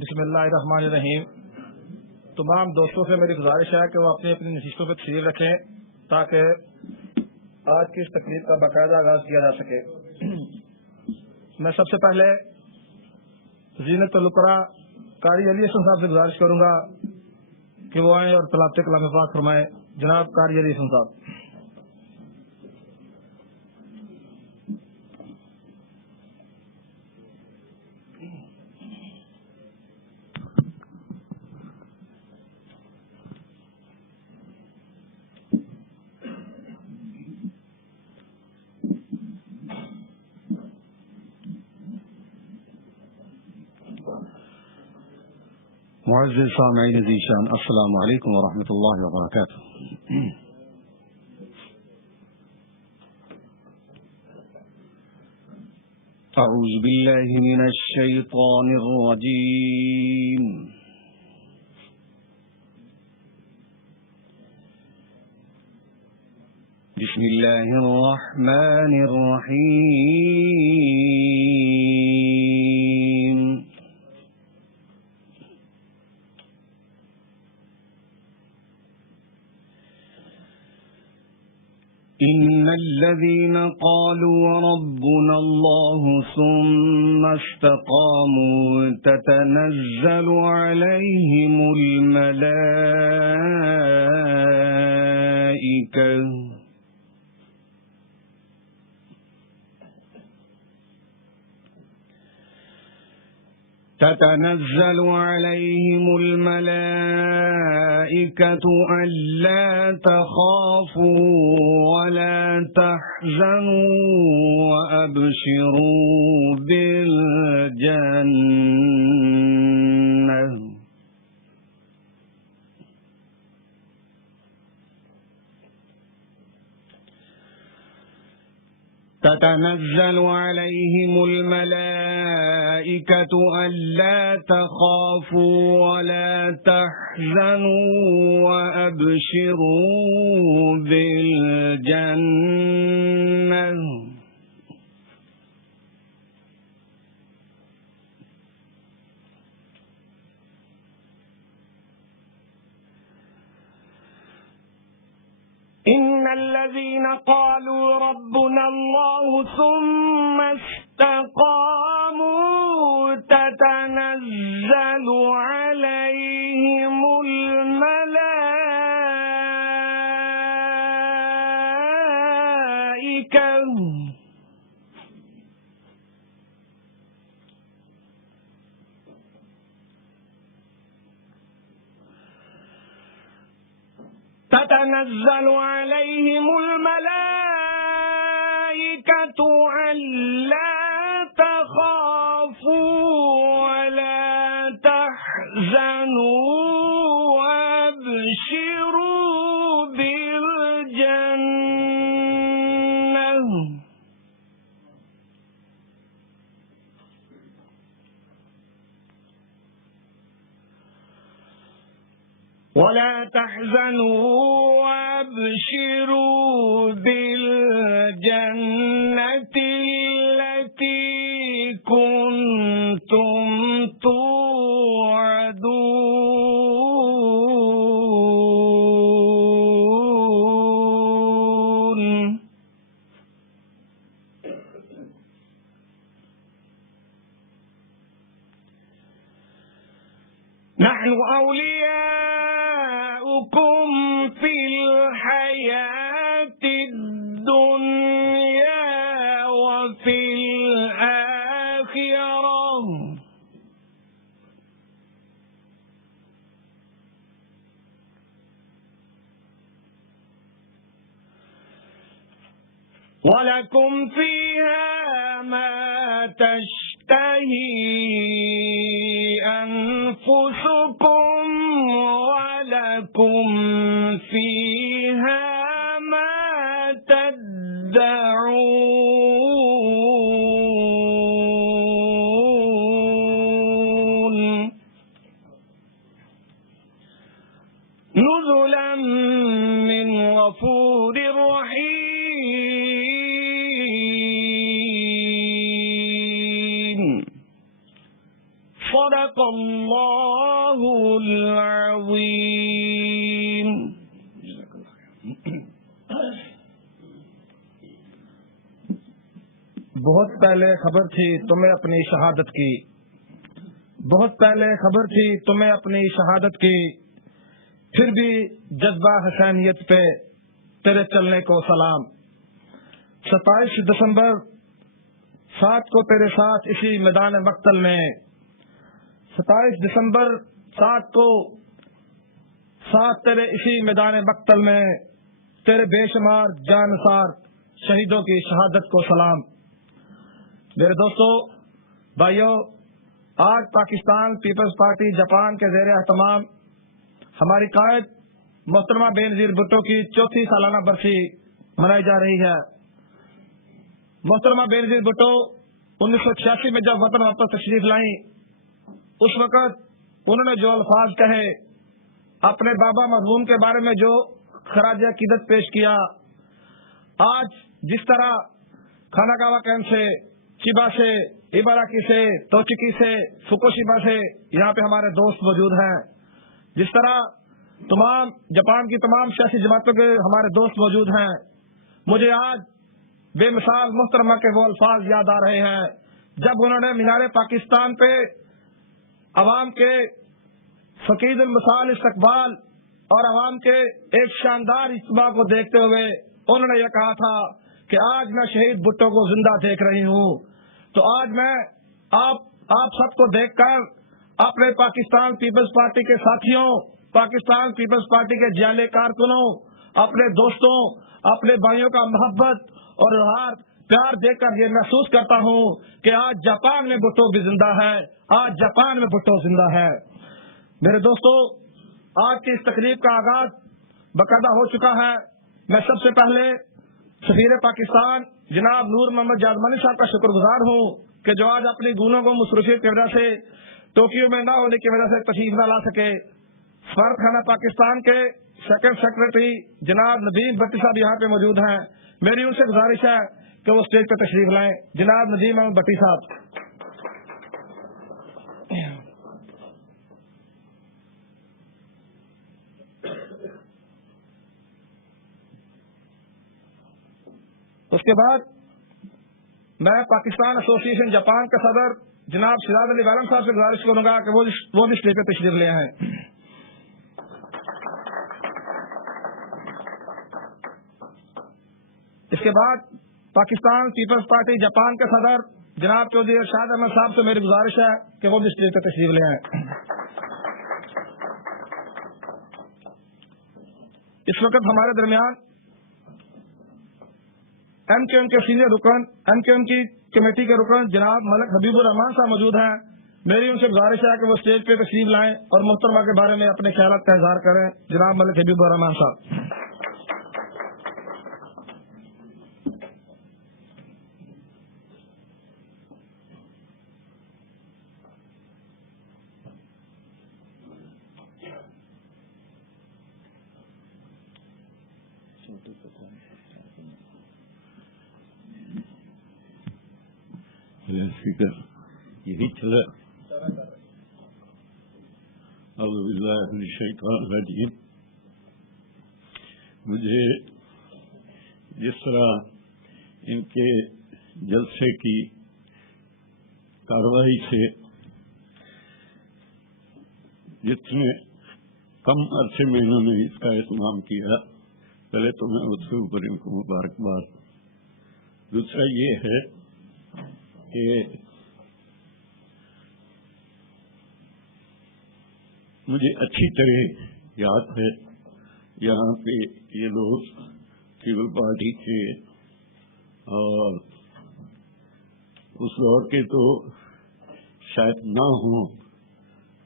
بسم اللہ الرحمن الرحیم. تمام دوستوں سے میری گزارش ہے کہ وہ اپنی اپنی نشستوں پہ تشریف رکھیں تاکہ آج کی اس تقریب کا باقاعدہ آغاز کیا جا سکے. میں سب سے پہلے زینت القرا قاری علی حسن صاحب سے گزارش کروں گا کہ وہ آئیں اور تلاوت کلام پاک فرمائیں. جناب قاری علی حسن صاحب. معزز سامعین ذیشان، السلام علیکم ورحمۃ اللہ وبرکاتہ. اعوذ باللہ من الشیطان الرجیم. بسم اللہ الرحمن الرحیم. إن الذين قالوا ربنا الله ثم استقاموا تتنزل عليهم الملائكة ألا تخافوا ولا تحزنوا وأبشروا بالجنة تتنزل عليهم الملائكة ألا تخافوا ولا تحزنوا وأبشروا بالجنة إن الذين قالوا ربنا الله ثم استقاموا تتنزل عليهم الملائكة ألا تخافوا ولا تحزنوا وأبشروا بالجنة ولا تحزنوا وابشروا بالجنة التي كنتم توعدون نحن أولياؤكم في الحياة الدنيا وفي الآخرة ولكم فيها ما تشتهي أنفسكم ولكم فيها ما تدعون نزلا من غفور رحيم. صدق اللہ العظیم. بہت پہلے خبر تھی تمہیں اپنی شہادت کی، بہت پہلے خبر تھی تمہیں اپنی شہادت کی، پھر بھی جذبہ حسینیت پہ تیرے چلنے کو سلام. 27 دسمبر 7 کو تیرے ساتھ اسی میدان مقتل میں، 27 دسمبر 7 کو ساتھ تیرے اسی میدان مقتل میں، تیرے بے شمار جانثار شہیدوں کی شہادت کو سلام. میرے دوستو، بھائیوں، آج پاکستان پیپلز پارٹی جاپان کے زیر اہتمام ہماری قائد محترمہ بینظیر بھٹو کی 34 سالانہ برسی منائی جا رہی ہے. محترمہ بینظیر بھٹو 1986 میں جب وطن واپس تشریف لائیں، اس وقت انہوں نے جو الفاظ کہے، اپنے بابا مرحوم کے بارے میں جو خراج عقیدت پیش کیا، آج جس طرح خاناگاوا کیمپ سے، چیبا سے، ایباراکی سے، توچکی سے، فکوشیما سے یہاں پہ ہمارے دوست موجود ہیں، جس طرح تمام جاپان کی تمام سیاسی جماعتوں کے ہمارے دوست موجود ہیں، مجھے آج بے مثال محترمہ کے وہ الفاظ یاد آ رہے ہیں جب انہوں نے مینار پاکستان پہ عوام کے فقید المثال استقبال اور عوام کے ایک شاندار اجتماع کو دیکھتے ہوئے انہوں نے یہ کہا تھا کہ آج میں شہید بھٹو کو زندہ دیکھ رہی ہوں. تو آج میں آپ سب کو دیکھ کر اپنے پاکستان پیپلز پارٹی کے ساتھیوں، پاکستان پیپلز پارٹی کے جیلے کارکنوں، اپنے دوستوں، اپنے بھائیوں کا محبت اور پیار دیکھ کر یہ محسوس کرتا ہوں کہ آج جاپان میں بھٹو بھی زندہ ہے، آج جاپان میں بھٹو زندہ ہے. میرے دوستو، آج کی اس تقریب کا آغاز باقاعدہ ہو چکا ہے. میں سب سے پہلے سفیر پاکستان جناب نور محمد جادمانی صاحب کا شکر گزار ہوں کہ جو آج اپنی گونوں کو مصروفیت کی وجہ سے ٹوکیو میں نہ ہونے کی وجہ سے تشریف نہ لا سکے. سفارت خانہ پاکستان کے سیکنڈ سیکرٹری جناب ندیم بٹی صاحب یہاں پہ موجود ہیں. میری ان سے گزارش ہے کہ وہ اسٹیج پہ تشریف لائیں. جناب ندیم احمد بٹی صاحب. اس کے بعد میں پاکستان ایسوسی ایشن جاپان کے صدر جناب سراج علی بیگم صاحب سے گزارش کروں گا کہ وہ بھی اسٹیج پہ تشریف لے آئیں. اس کے بعد پاکستان پیپلز پارٹی جاپان کے صدر جناب چودھری ارشاد احمد صاحب سے میری گزارش ہے کہ وہ بھی اسٹیج پہ تشریف لے آئیں. اس وقت ہمارے درمیان ایم کیو ایم کے سینئر رکن، ایم کیو ایم کی کمیٹی کے رکن جناب ملک حبیب الرحمان صاحب موجود ہیں. میری ان سے گزارش ہے کہ وہ اسٹیج پہ تشریف لائیں اور محترمہ کے بارے میں اپنے خیالات کا اظہار کریں. جناب ملک حبیب الرحمان صاحب. فکر یہی چلا. اعوذ باللہ من الشیطان الرجیم. مجھے جس طرح ان کے جلسے کی کارروائی سے جتنے کم عرصے میں انہوں نے اس کا اہتمام کیا، پہلے تو میں اس کے اوپر ان کو مبارکباد. دوسرا یہ ہے کہ مجھے اچھی طرح یاد ہے یہاں پہ یہ لوگ پیپل پارٹی کے اور اس دور کے تو شاید نہ ہوں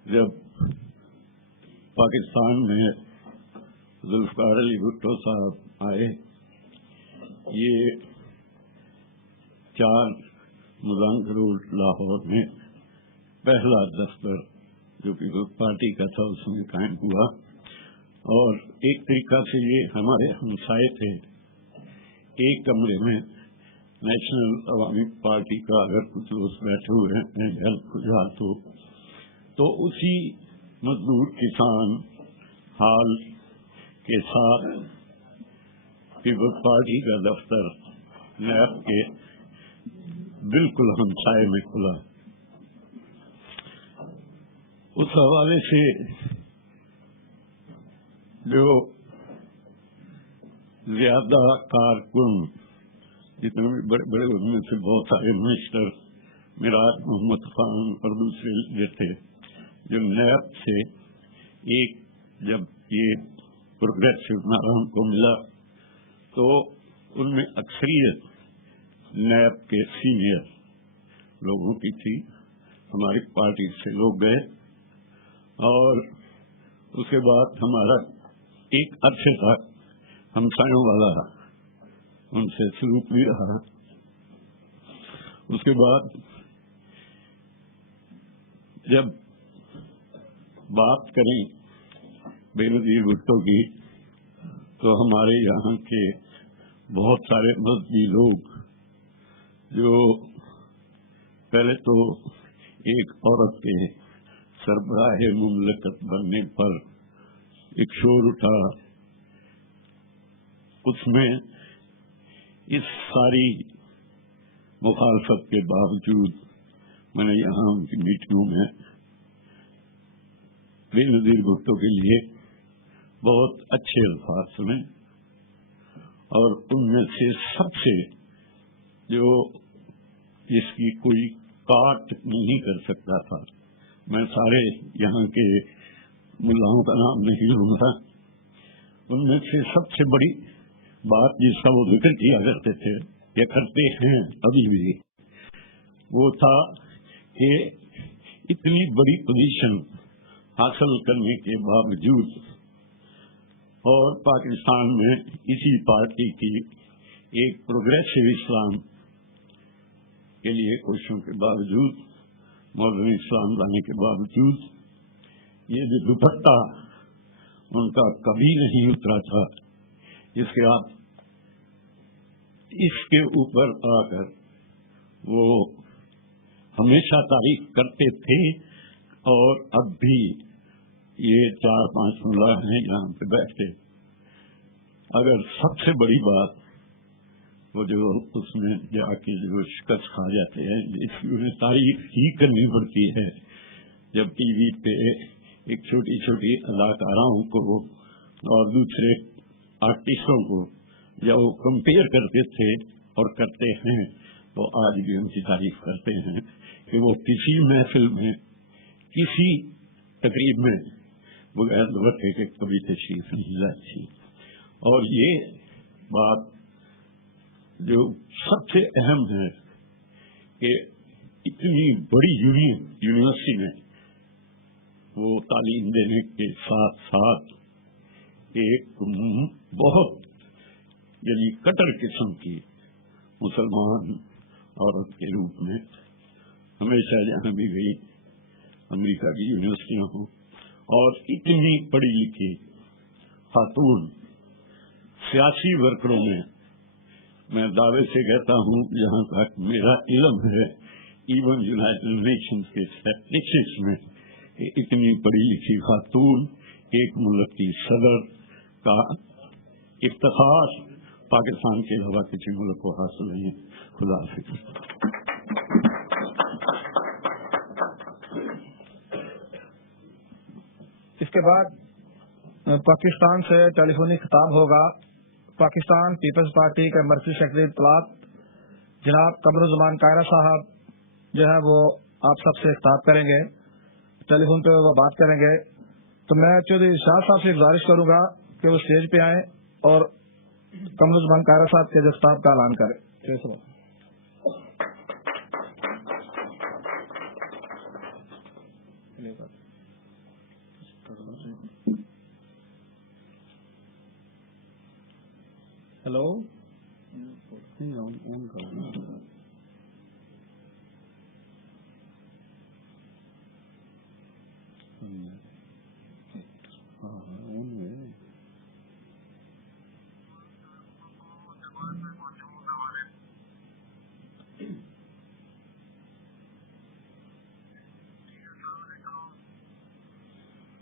جب پاکستان میں ذوالفقار علی بھٹو صاحب آئے. یہ 4 ملنگ روڈ لاہور میں پہلا دفتر جو پیپل پارٹی کا تھا اس میں قائم ہوا، اور ایک طریقہ سے یہ ہمارے ہمسائے تھے. ایک کمرے میں نیشنل عوامی پارٹی کا اگر کچھ لوگ بیٹھے ہوئے ہیں تو तो उसी मजदूर किसान हाल के साथ पीपल्स पार्टी का दफ्तर नैब के बिल्कुल हमसाए में खुला। उस हवाले से जो ज्यादा कारकुन जितने भी बड़े बड़े उनमें से बहुत सारे मिनिस्टर मिराज मोहम्मद खान और दूसरे थे जो नैब से एक जब ये प्रोग्रेसिव नाम को मिला तो उनमें अक्सरियत नैब के सीनियर लोगों की थी। हमारी पार्टी से लोग गए और उसके बाद हमारा एक अरसे तक हमसायों वाला उनसे सलूक भी रहा। उसके बाद जब बात करें बेनजीर भुट्टो की तो हमारे यहाँ के बहुत सारे मजहबी लोग जो पहले तो एक औरत के सरबराह मुमलकत बनने पर एक शोर उठा, उसमें इस सारी मुखालफत के बावजूद मैंने यहाँ उनकी मीटिंगों में बेनजीर भुट्टो के लिए बहुत अच्छे अल्फाज सुने और उनमें से सबसे जो जिसकी कोई काट नहीं कर सकता था, मैं सारे यहाँ के मुल्लाओं का नाम नहीं लूंगा, उनमें से सबसे बड़ी बात जिसका वो जिक्र किया करते थे या करते हैं अभी भी, वो था कि इतनी बड़ी पोजीशन हासिल करने के बावजूद और पाकिस्तान में इसी पार्टी की एक प्रोग्रेसिव इस्लाम के लिए कोशिशों के बावजूद, मॉडर्न इस्लाम लाने के बावजूद, ये जो दुपट्टा उनका कभी नहीं उतरा था, इसके आप इसके ऊपर आकर वो हमेशा तारीफ करते थे और अब भी ये 4-5 मुल्ला हैं यहाँ पे बैठे। अगर सबसे बड़ी बात वो जो उसमें जाके जो शिकस्त खा जाते हैं, इसकी उन्हें तारीफ ही करनी पड़ती है। जब टीवी पे एक छोटी छोटी अदाकाराओं को और दूसरे आर्टिस्टों को जब वो कंपेयर करते थे और करते हैं तो आज भी उनकी तारीफ करते हैं कि वो किसी महफिल में किसी तकरीब में बगैर दुपट्टे के कभी तशरीफ नहीं लाई थी। और ये बात जो सबसे अहम है कि इतनी बड़ी यूनिवर्सिटी में वो तालीम देने के साथ साथ एक बहुत यानी कट्टर किस्म की मुसलमान औरत के रूप में हमेशा जहां भी गई, अमेरिका की यूनिवर्सिटियां हो, और इतनी पढ़ी लिखी खातून सियासी वर्करों में मैं दावे से कहता हूं, जहां तक मेरा इल्म है, इवन यूनाइटेड नेशंस के स्टैटिस्टिक्स में इतनी पढ़ी लिखी खातून एक मुल्क की सदर का इफ्तिखार पाकिस्तान के अलावा किसी मुल्क को हासिल नहीं है। खुदा हाफिज़। इसके बाद पाकिस्तान से टेलीफोनिक खिताब होगा। पाकिस्तान पीपल्स पार्टी के मर्कज़ी सेक्रेटरी इत्तलात जनाब कमरुज़्ज़मान कायरा साहब जो है वो आप सबसे खिताब करेंगे, टेलीफोन पे वो बात करेंगे। तो मैं चौधरी शाह साहब से गुजारिश करूंगा कि वो स्टेज पे आए और कमरुज़्ज़मान कायरा साहब के जो खिताब का ऐलान करें। हेलो, ऑन करो।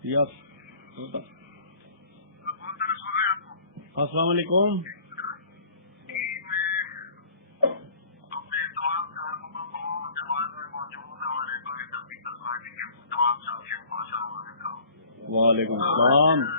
یس السلام علیکم. وعلیکم السلام.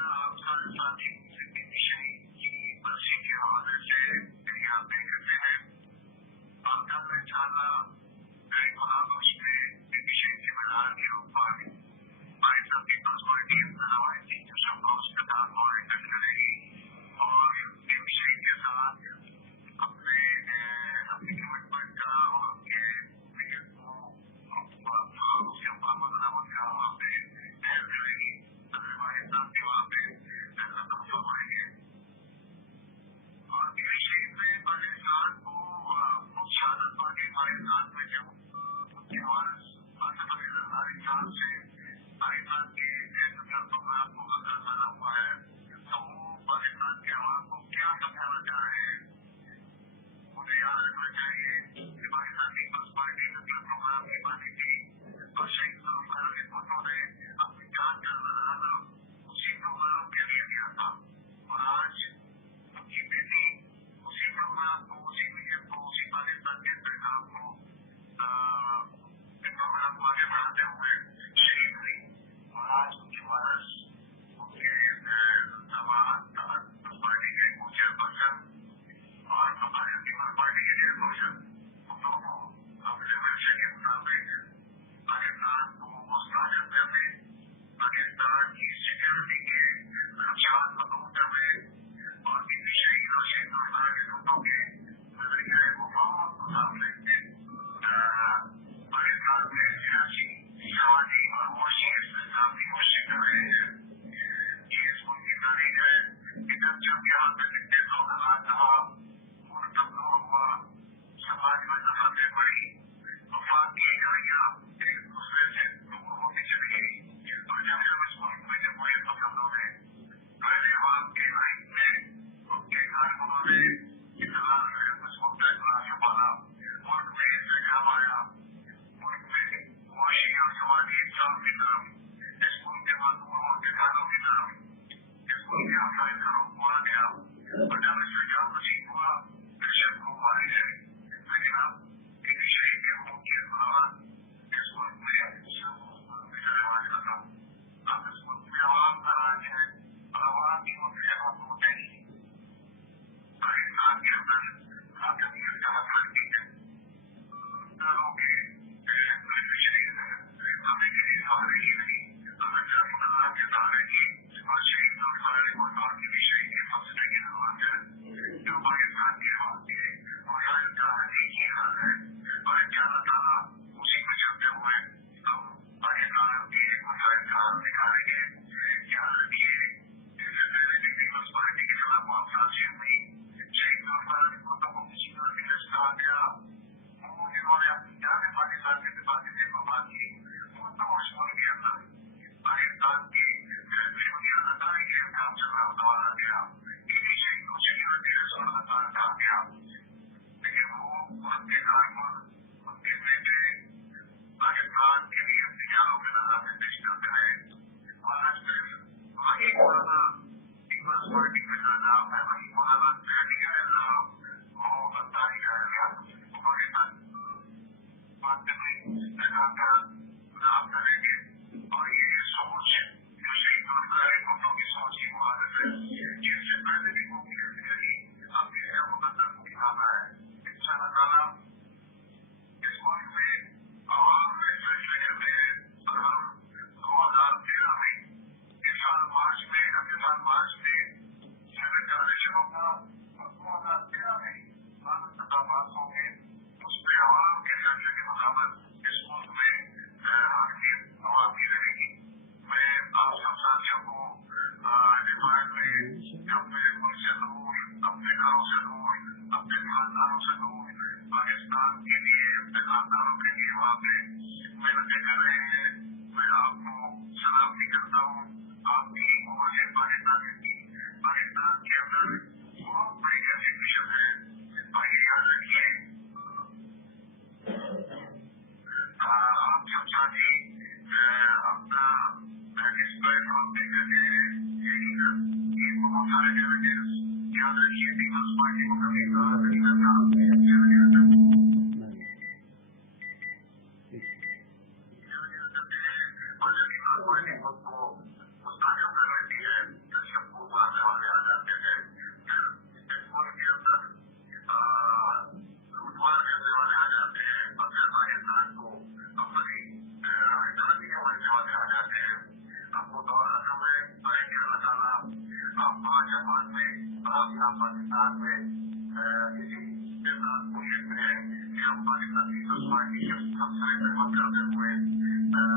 पाकिस्तान पीपल्स पार्टी के संस्थाएं खिदमत करते हुए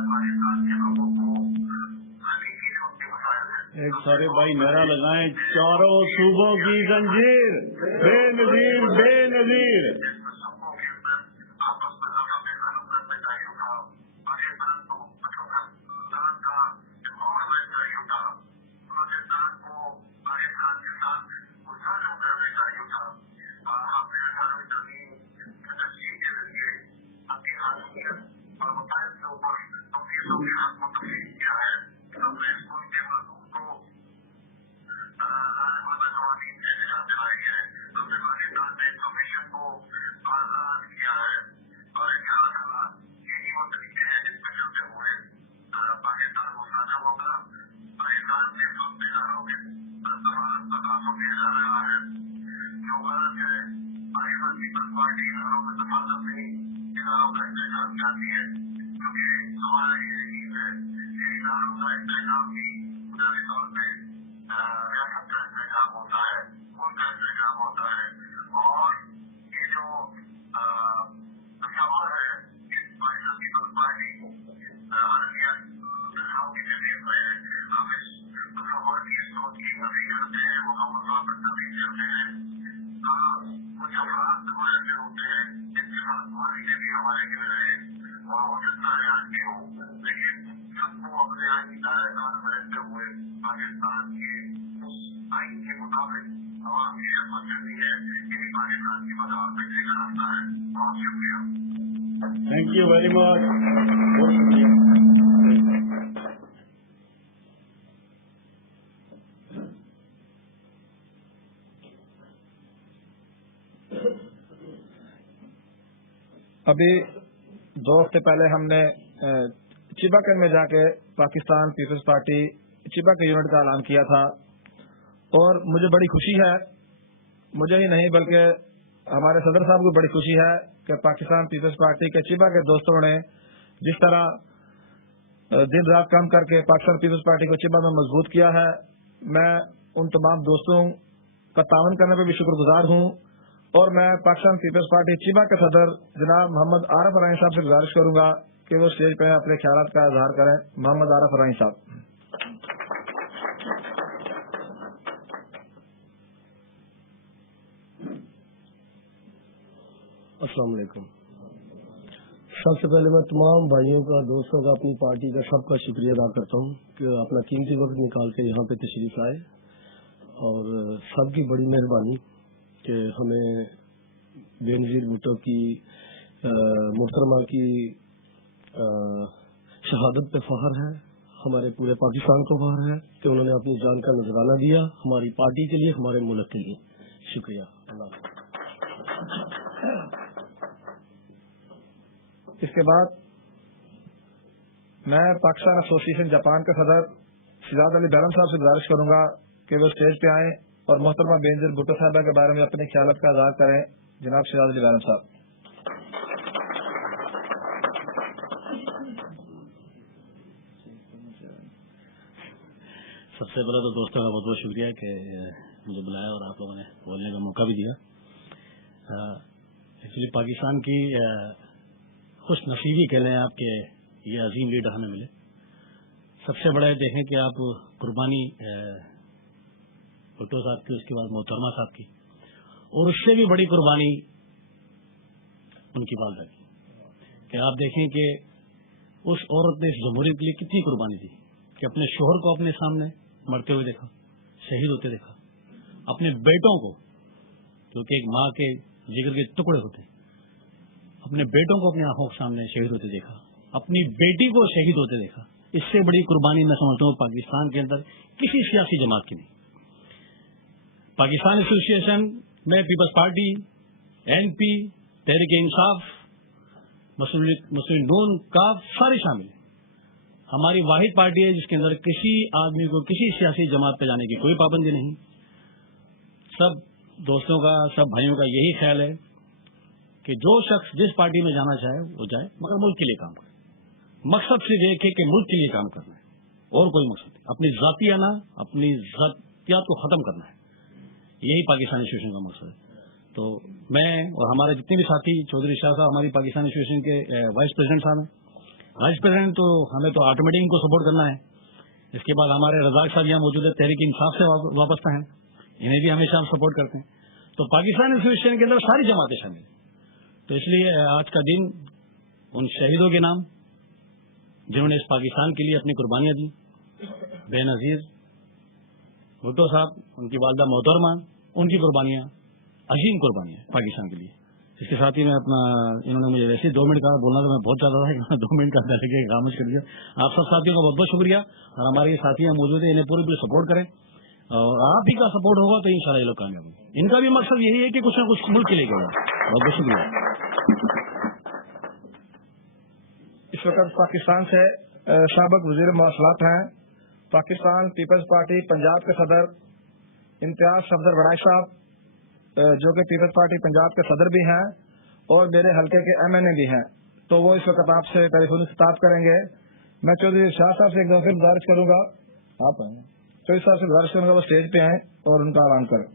पाकिस्तान के लोगों को एक सारे भाई नारा लगाएं, चारों सूबों की जंजीर बेनजीर बेनजीर। आपस में लड़ाई खत्म करना चाहिए था, पाकिस्तान को पाकिस्तान का गवर्नमेंट चाहिए था, पाकिस्तान को पाकिस्तान के साथ मुशावरा करना चाहिए था। हमने 18वीं तरमीम तस्दीक के जरिए अपनी हासियत और मसाइल के ऊपर तफसीलों के हक को तफसील किया है। हमने स्कूल के मजदूर को जानेमाना कवानीन से निजात दिलाई है। हमने पाकिस्तान में कमीशन को आजाद किया है और इंशाअल्लाह यही वो तरीके हैं जिसमें चलते हुए पाकिस्तान को साझा होगा। पाकिस्तान के बेदारों के तमाम तकासों में जा रहा है जो गलत है। पाकिस्तान पीपल्स पार्टी इदारों में तफाजत नहीं, इदारों का इंतजाम चाहती है, क्योंकि हमारा ये यकीन है कि इदारों का इंतजाम भी बुनियादी तौर पर रियासत का इंतजाम होता है, मुल्क का इंतजाम होता है। और ये जो तस्वर है इस पाकिस्तान पीपल्स पार्टी की जमीन में, हम इस तस्वर की सोच की नफी करते हैं, मुकम्मल तौर पर नफी करते हैं। कुछ अफराद तो ऐसे होते हैं जिनके साथ मारी के भी हमारे गिर रहे और वो जितना है आगे हो, लेकिन सबको अपने आईनी दायरेदार में रहते हुए पाकिस्तान के उस आइन के मुताबिक आवाम की खिदमत करनी है। यही पाकिस्तान की मदद और बेहतरी का रास्ता है। बहुत शुक्रिया। थैंक यू वेरी मच, बहुत शुक्रिया। अभी 2 हफ्ते पहले हमने चिबाकन में जाके पाकिस्तान पीपल्स पार्टी चिबाकन यूनिट का ऐलान किया था और मुझे बड़ी खुशी है, मुझे ही नहीं बल्कि हमारे सदर साहब को बड़ी खुशी है कि पाकिस्तान पीपल्स पार्टी के चिबा के दोस्तों ने जिस तरह दिन रात काम करके पाकिस्तान पीपल्स पार्टी को चिबा में मजबूत किया है। मैं उन तमाम दोस्तों का तावन करने पर भी शुक्रगुजार हूँ और मैं पाकिस्तान पीपल्स पार्टी चिबा के सदर जनाब मोहम्मद आरिफ अराई साहब से गुजारिश करूंगा कि वो स्टेज पर अपने ख्यालात का इजहार करें। मोहम्मद आरिफ अराई साहब। अस्सलाम वालेकुम। सबसे पहले मैं तमाम भाइयों का, दोस्तों का, अपनी पार्टी का सबका शुक्रिया अदा करता हूँ कि अपना कीमती वक्त निकाल के यहाँ पे तशरीफ आए और सबकी बड़ी मेहरबानी कि हमें बेनज़ीर भुट्टो की मुहतरमा की शहादत पे फख्र है, हमारे पूरे पाकिस्तान को फख्र है कि उन्होंने अपनी जान का नजराना दिया हमारी पार्टी के लिए, हमारे मुल्क के लिए। शुक्रिया। इसके बाद मैं पाकिस्तान एसोसिएशन जापान के सदर सिराज अली बैरम साहब से गुजारिश करूंगा कि वो स्टेज पे आएं और मोहतरमा बेनज़ीर भुट्टो साहबा के बारे में अपने ख्यालात का इज़हार करें। जनाब सिराज अली बैरम साहब। सबसे पहले तो दोस्तों का बहुत बहुत शुक्रिया कि मुझे बुलाया और आप लोगों ने बोलने का मौका भी दिया। एक्चुअली पाकिस्तान की खुश नसीबी कह लें आप कि ये अजीम लीडर हमें मिले। सबसे बड़ा देखें कि आप कुर्बानी भुट्टो साहब की, उसके बाद मोहतरमा साहब की, और उससे भी बड़ी कुर्बानी उनकी वालदा की। कि आप देखें कि उस औरत ने इस जमहूरियत के लिए कितनी कुर्बानी दी कि अपने शोहर को अपने सामने मरते हुए देखा, शहीद होते देखा, अपने बेटों को जो कि एक माँ के जिगर के टुकड़े होते, अपने बेटों को अपनी आंखों के सामने शहीद होते देखा, अपनी बेटी को शहीद होते देखा। इससे बड़ी कुर्बानी मैं समझता हूँ पाकिस्तान के अंदर किसी सियासी जमात की नहीं। पाकिस्तान एसोसिएशन में peoples party, NP, Tehreek Insaf, मुस्लिम नून का सारे शामिल हैं। हमारी वाहिद पार्टी है जिसके अंदर किसी आदमी को किसी सियासी जमात पर जाने की कोई पाबंदी नहीं। सब दोस्तों का, सब भाइयों का यही ख्याल है कि जो शख्स जिस पार्टी में जाना चाहे वो जाए, मगर मुल्क के लिए काम करे। मकसद से देखे कि मुल्क के लिए काम करना है और कोई मकसद नहीं। अपनी जातियाना, अपनी जातियात को खत्म करना है, यही पाकिस्तानी एसोसिएशन का मकसद है। तो मैं और हमारे जितने भी साथी चौधरी शाह साहब हमारी पाकिस्तान एसोसिएशन के वाइस प्रेसिडेंट साहब हैं। वाइस प्रेसिडेंट तो हमें तो ऑटोमेटिक इनको सपोर्ट करना है। इसके बाद हमारे रजाक साहब यहाँ मौजूद है, तहरीक इंसाफ से वाबस्ता हैं, इन्हें भी हमेशा हम सपोर्ट करते हैं। तो पाकिस्तान एसोसिएशन के अंदर सारी जमातें शामिल। तो इसलिए आज का दिन उन शहीदों के नाम जिन्होंने इस पाकिस्तान के लिए अपनी कुर्बानियां दी, बेनजीर भुट्टो साहब, उनकी वालदा मोहतरमा, उनकी कुर्बानियां अजीम कुर्बानियां पाकिस्तान के लिए। इसके साथ ही मैं अपना, इन्होंने मुझे वैसे 2 मिनट का बोलना, तो मैं बहुत ज्यादा था, 2 मिनट का लगे खामोश कर दिया। आप सब साथियों का बहुत बहुत शुक्रिया, और हमारे ये साथी मौजूद है, इन्हें पूरी सपोर्ट करें, और आप ही का सपोर्ट होगा तो इंशाल्लाह ये लोग कामयाब होंगे। इनका भी मकसद यही है कि कुछ न कुछ मुल्क के लिए करें। बहुत बहुत शुक्रिया। इस वक्त पाकिस्तान से साबिक वजीर मवासलात हैं, पाकिस्तान पीपल्स पार्टी पंजाब के सदर इम्तियाज सफदर बड़ाई साहब, जो कि पीपल्स पार्टी पंजाब के सदर भी हैं और मेरे हल्के के MNA भी हैं। तो वो इस वक्त आपसे टेलीफोनिक खिताब करेंगे। मैं चौधरी शाह साहब से एक दफा फिर गुजारिश करूंगा, आप आए चौधरी साहब से गुजारिश करूंगा वो स्टेज पे आए और उनका ऐलान करें।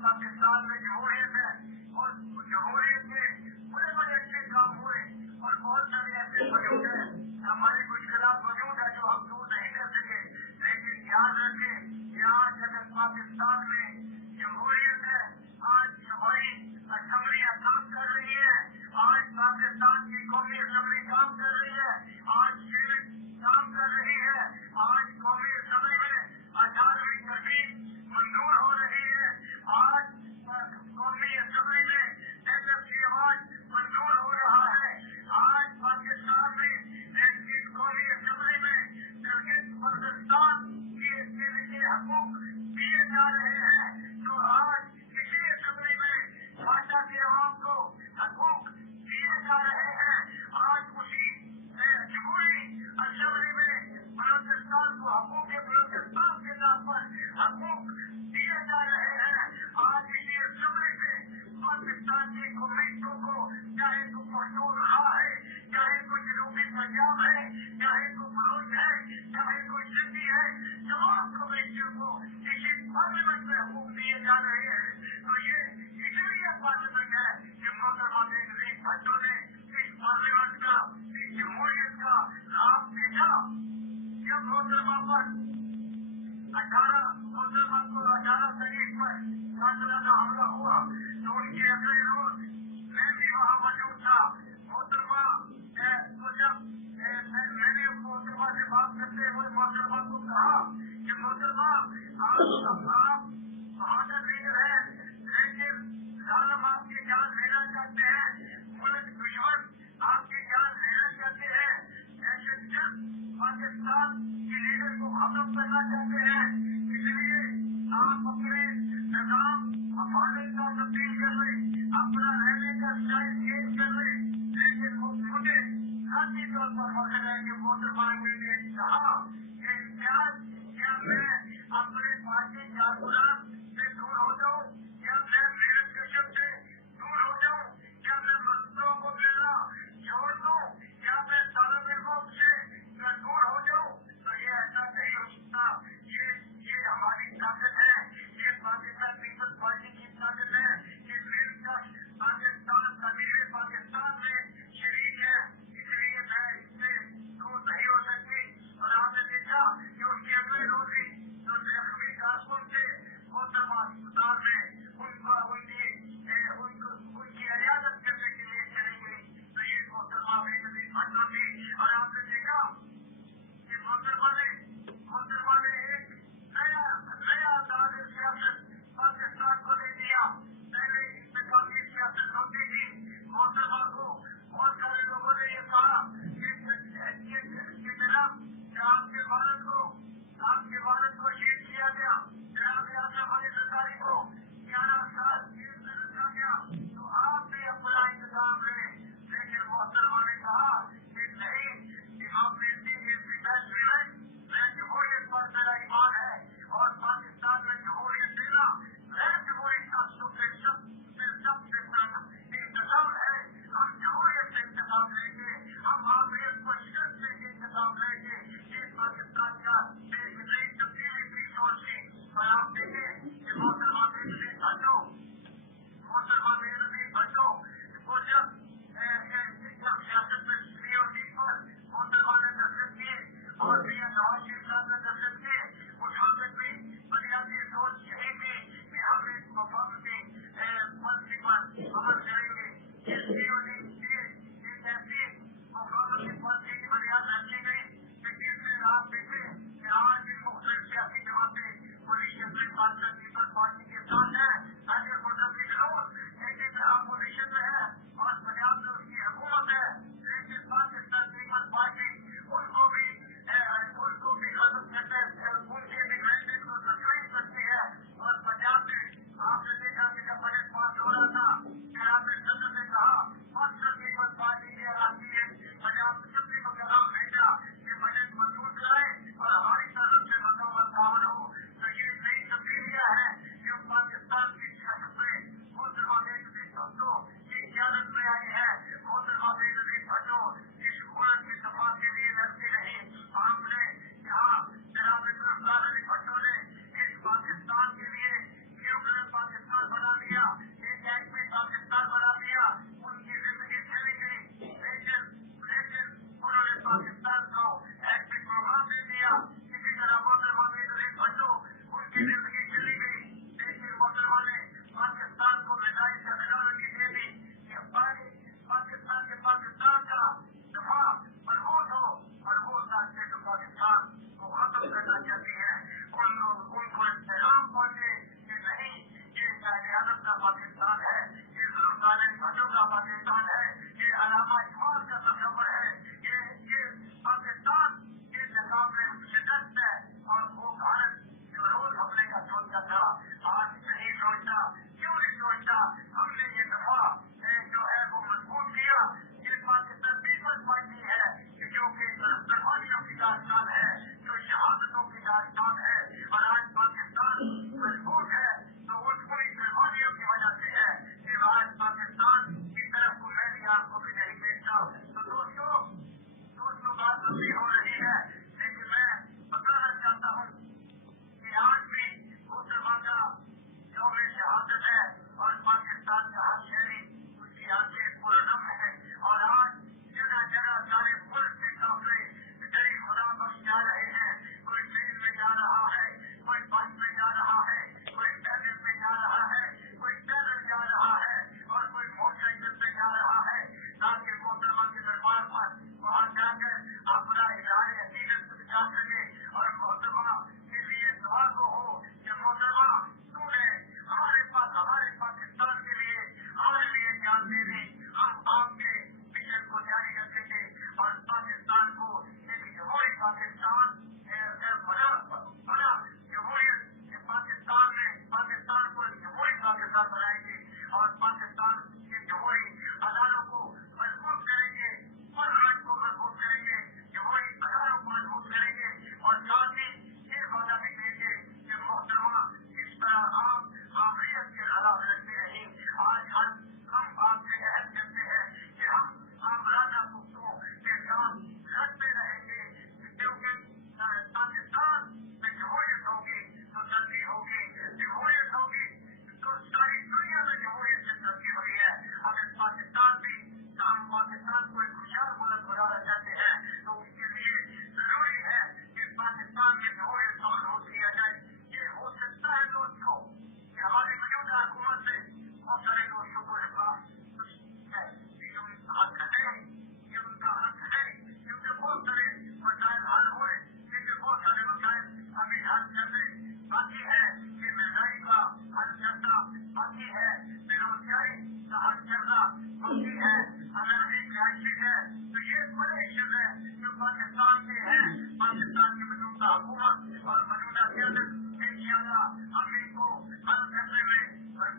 पाकिस्तान में जो पंजाब है, चाहे तो फौज है, चाहे कोई सिंधी है, तमाम कम्युनिटियों को इसी पार्लियामेंट में हुकूक दिए जा रहे हैं। तो ये इसलिए पार्लियामेंट है कि मोहतरमा बेनजीर भुट्टो ने इस पार्लियामेंट का, इस जमहूरियत का लाभ भेजा। जब मोहतरमा पर 18 तारीख पर सालाना हमला हुआ तो उनके अगले रोज मैं भी वहाँ मौजूद था। मोहतरमा तो जब मैंने मोहतरमा से बात करते हुए मोहतरमा को कहा कि मोहतरमा आप बहादुर लीडर है, लेकिन जालिम आपकी जान लेना चाहते हैं, मुल्क दुश्मन आपकी जान लेना चाहते हैं, ऐसे पाकिस्तान के लीडर को खत्म करना चाहते हैं। इसलिए आप अपने निजाम मफादे का तब्दील कर ले, अपना रहने का स्टाइल चेंज कर ले, लेकिन मुझे खासी तौर पर फख्र है कि मोहतरमा ने कहा कि इम्तियाज क्या मैं अपने पार्टी कारकुनान से दूर हो जाऊं, क्या मैं मेरे कशब से दूर हो जाऊं, क्या मैं मजदूरों को मिलना छोड़ दूं, क्या मैं तालिब इल्मों से दूर हो जाऊं। तो ये ऐसा नहीं हो सकता। ये हमारी ताकत है, ये पाकिस्तान पीपल्स पार्टी की ताकत है कि मिलकर पाकिस्तान तमीर पाकिस्तान में शरीक है। इसलिए मैं इससे दूर नहीं हो सकती। और आपने देखा कि उसके अगले रोज ही तो जख्मी कारकुन से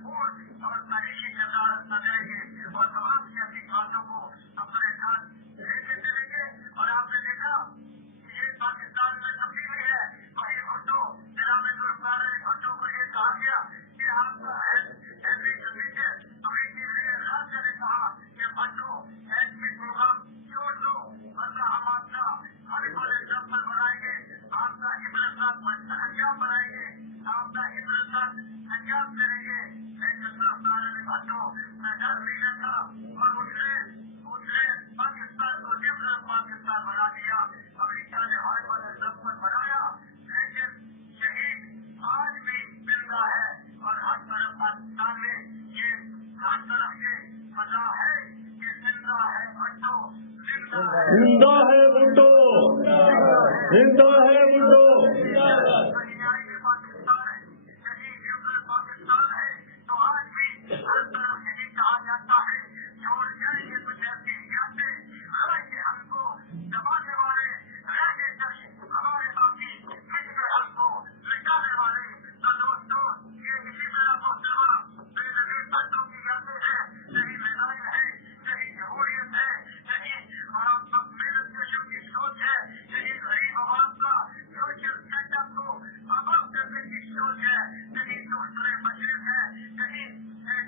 भरपूर और तारीखी किरदार अदा करेंगे और तमाम सियासी बातों को अपने साथ लेके चलेंगे। और आपने देखा कि ये पाकिस्तान में तब्दीली है। वही भुट्टो जनाब भुट्टो को ये कहा गया कि आपका एमपी कमीशन अमेठी में राजा ने कहा कि भुट्टो एमपी प्रोग्राम छोड़ दो, वरना हम आपका हर कोई एग्जाम्पल बनाएंगे, आपका इबरतनाक अंजाम बनाएंगे, आपका इबरतनाक अंजाम करेंगे। लेकिन भुट्टो मैं डर नहीं था और उसने पाकिस्तान को डिफरेंट पाकिस्तान बना दिया। अमेरिका ने हर कोई एग्जाम्पल बनाया, लेकिन शहीद आज भी जिंदा है और हर तरफ पाकिस्तान में ये हर तरफ से फजा है कि जिंदा है भुट्टो, जिंदा है जिंदा है भुट्टो, जिंदा है भुट्टो। दुनियाई पाकिस्तान है, यही न्यूट्रल पाकिस्तान है। तो आज भी हर तरफ यही कहा जाता है, छोड़ जाएंगे कुछ ऐसी सियासतें हालांकि हमको दबाने वाले रहने तक हमारे बाकी मिलकर हमको मिटाने वाले। तो दोस्तों ये इसी मेरा मुहतरमा बेनजीर भुट्टो की यादें हैं, यही विदाई है, यही जमहूरियत है, यही मेहनत कशों की सोच है, यही गरीब आवाम का सोशल सेटअप को आबाद करने की सोच है, यही दूसरे मशरक है, यही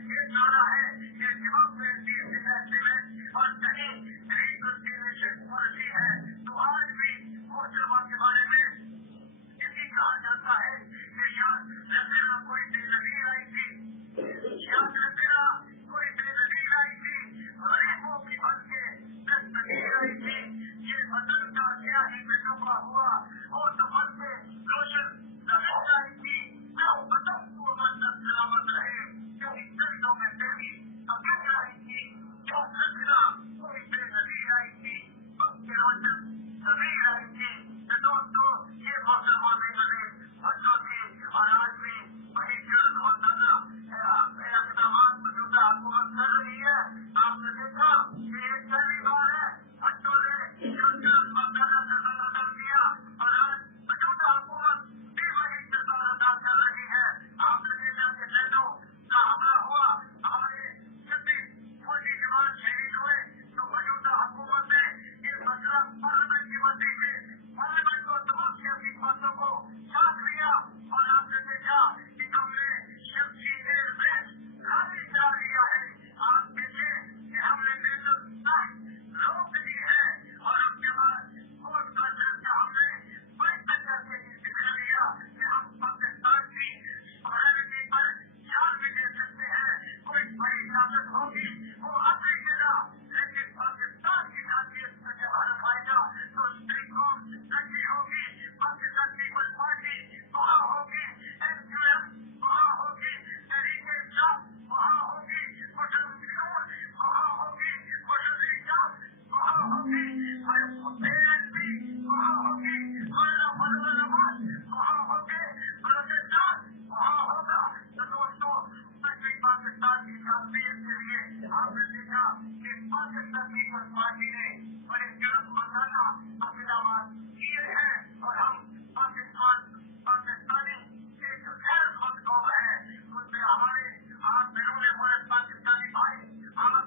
ये नारा है, ये डेमोक्रेसी और कहीं रिकंसिलिएशन पॉलिसी है। तो आज भी मुहतरमा के बारे में यही कहा जाता है कि याद रखना कोई बेनजीर आई थी, याद रखना कोई बेनजीर आई थी, गरीबों की बन के दस्तगीर आई थी। ये वतन का क्या ही बेनफा हुआ, वो तो बन के रोशन नजर आई थी। जो वतन को बंदर सलामत रहे, कभी दर्दों में तेरी अगर आई थी। जो रखना कोई बेनजीर आई थी, पक्के रोशन नजर आई थी। तो दोस्तों ये मुहतरमा बेनजीर भुट्टो थी और आज भी वही जल्द होता इकदाम मौजूदा हुकूमत कर रही है। आपने देखा कि ये पहली बार है भुट्टो ने जो जल्द किरदार अदा किया और आज मौजूदा हुकूमत भी वही किरदार अदा कर रही है। आपने देखा कि नेटो का हमला हुआ, हमारे 36 फौजी जवान शहीद हुए। तो मौजूदा हुकूमत ने ये मसला पार्लियामेंट की वजह से पार्लियामेंट को तमाम सियासी बातों को साथ लिया और आपने देखा कि हमने शमशी एयरबेस खाली करा दिया है। आप देखें कि हमने नेशनल फ्लाइट रोक दी है और उसके बाद कोर्ट का दर्जा हमने बैठक करके दिखा दिया कि हम पाकिस्तान की सॉवरेनिटी पर जान भी दे सकते हैं। कोई बड़ी ताकत होगी वो अपनी जगह, लेकिन पाकिस्तान की खासियत में जब भारत आएगा तो स्ट्रिक्ट रखी होगी। पाकिस्तान पीपल्स पार्टी वहाँ होगी, एमक्यूएम वहाँ होगी, तहरीक-ए-इंसाफ वहाँ होगी, मुस्लिम वहाँ होगी, मुस्लिम लीग वहाँ होगी, एएनपी वहाँ होगी, मौलाना फजल नवाज वहाँ होंगे, बलूचिस्तान वहाँ होगा। तो दोस्तों पश्चिमी पाकिस्तान की काबिलियत के लिए आपने देखा कि पाकिस्तान पीपल्स पार्टी ने बड़े जरूरतमंदाना इक़दाम किए हैं और हम पाकिस्तानी एक गैरमंद कौम है। उसमें हमारे आप बेरूने मुल्क पाकिस्तानी भाई आप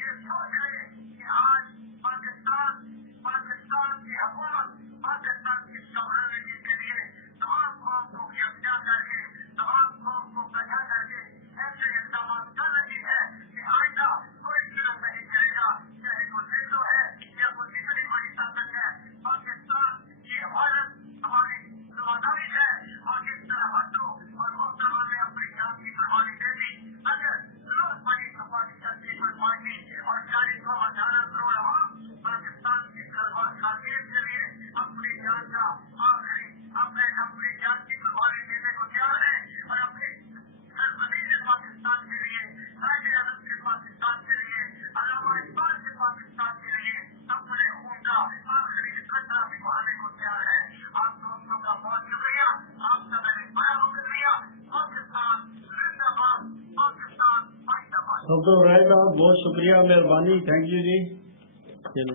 ये सोच रहे कि आज पाकिस्तान की हुकूमत पाकिस्तान की सॉवरेनिटी के लिए तमाम कौम को यकजा करके तमाम कौम को इकट्ठा करके ऐसे इक़दाम कर रही है कि आइंदा कोई जुल्म नहीं करेगा, चाहे वो नेटो है या कोई कितनी बड़ी ताकत है। पाकिस्तान की हिफाजत हमारी जिम्मेदारी है और इस तरह भुट्टो और मुहतरमा ने अपनी जान की कुर्बानी दे दी। अगर जरूरत पड़ी तो पाकिस्तान पीपल्स पार्टी और 40-18 करोड़ आवाम पाकिस्तान की खासियत के लिए अपनी जान का आखिरी अपनी जान की कुर्बानी देने को तैयार है और अपनी सरजमीन पाकिस्तान के लिए, कायदे आज़म के पाकिस्तान के लिए, अल्लामा इकबाल के पाकिस्तान के लिए अपने खून का आखिरी कतरा भी बहाने को तैयार है। आप दोस्तों का बहुत शुक्रिया, आपका मैंने बड़ा शुक्रिया। पाकिस्तान जिंदाबाद, पाकिस्तान जिंदाबाद। डॉक्टर राय साहब बहुत शुक्रिया, मेहरबानी, थैंक यू जी। चलो